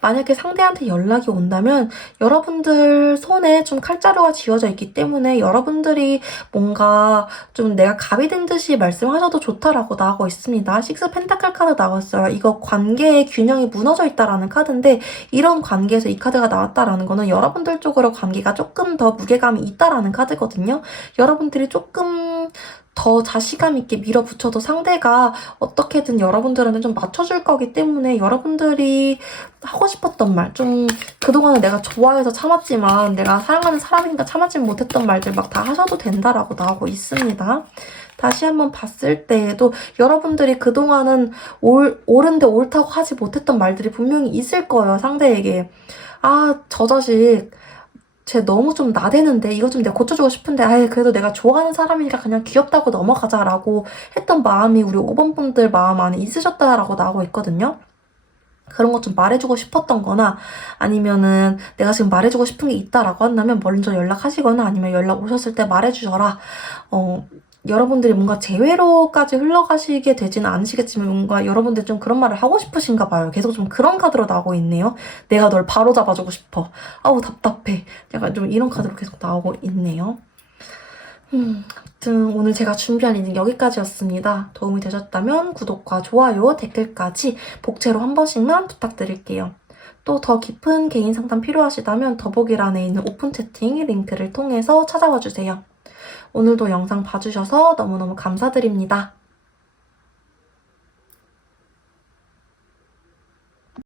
만약에 상대한테 연락이 온다면 여러분들 손에 좀 칼자루가 쥐어져 있기 때문에 여러분들이 뭔가 좀 내가 갑이 된 듯이 말씀하셔도 좋다라고 나오고 있습니다. 식스 펜타클 카드 나왔어요. 이거 관계의 균형이 무너져 있다라는 카드인데, 이런 관계에서 이 카드가 나왔다라는 거는 여러분들 쪽으로 관계가 조금 더 무게감이 있다라는 카드거든요. 여러분들이 조금 더 자신감 있게 밀어붙여도 상대가 어떻게든 여러분들한테 좀 맞춰줄 거기 때문에 여러분들이 하고 싶었던 말, 좀 그동안은 내가 좋아해서 참았지만 내가 사랑하는 사람이니까 참았지 못했던 말들 막 다 하셔도 된다라고 나오고 있습니다. 다시 한번 봤을 때에도 여러분들이 그동안은 옳은데 옳다고 하지 못했던 말들이 분명히 있을 거예요, 상대에게. 아, 저 자식 쟤 너무 좀 나대는데 이거 좀 내가 고쳐주고 싶은데 아이 그래도 내가 좋아하는 사람이니까 그냥 귀엽다고 넘어가자라고 했던 마음이 우리 5번 분들 마음 안에 있으셨다라고 나오고 있거든요. 그런 것 좀 말해주고 싶었던 거나 아니면은 내가 지금 말해주고 싶은 게 있다라고 한다면 먼저 연락하시거나 아니면 연락 오셨을 때 말해주셔라. 여러분들이 뭔가 재회로까지 흘러가시게 되지는 않으시겠지만 뭔가 여러분들 좀 그런 말을 하고 싶으신가 봐요. 계속 좀 그런 카드로 나오고 있네요. 내가 널 바로 잡아주고 싶어. 아우 답답해. 약간 좀 이런 카드로 계속 나오고 있네요. 아무튼 오늘 제가 준비한 리딩 여기까지였습니다. 도움이 되셨다면 구독과 좋아요, 댓글까지 복채로 한 번씩만 부탁드릴게요. 또 더 깊은 개인 상담 필요하시다면 더보기란에 있는 오픈 채팅 링크를 통해서 찾아와 주세요. 오늘도 영상 봐주셔서 너무너무 감사드립니다.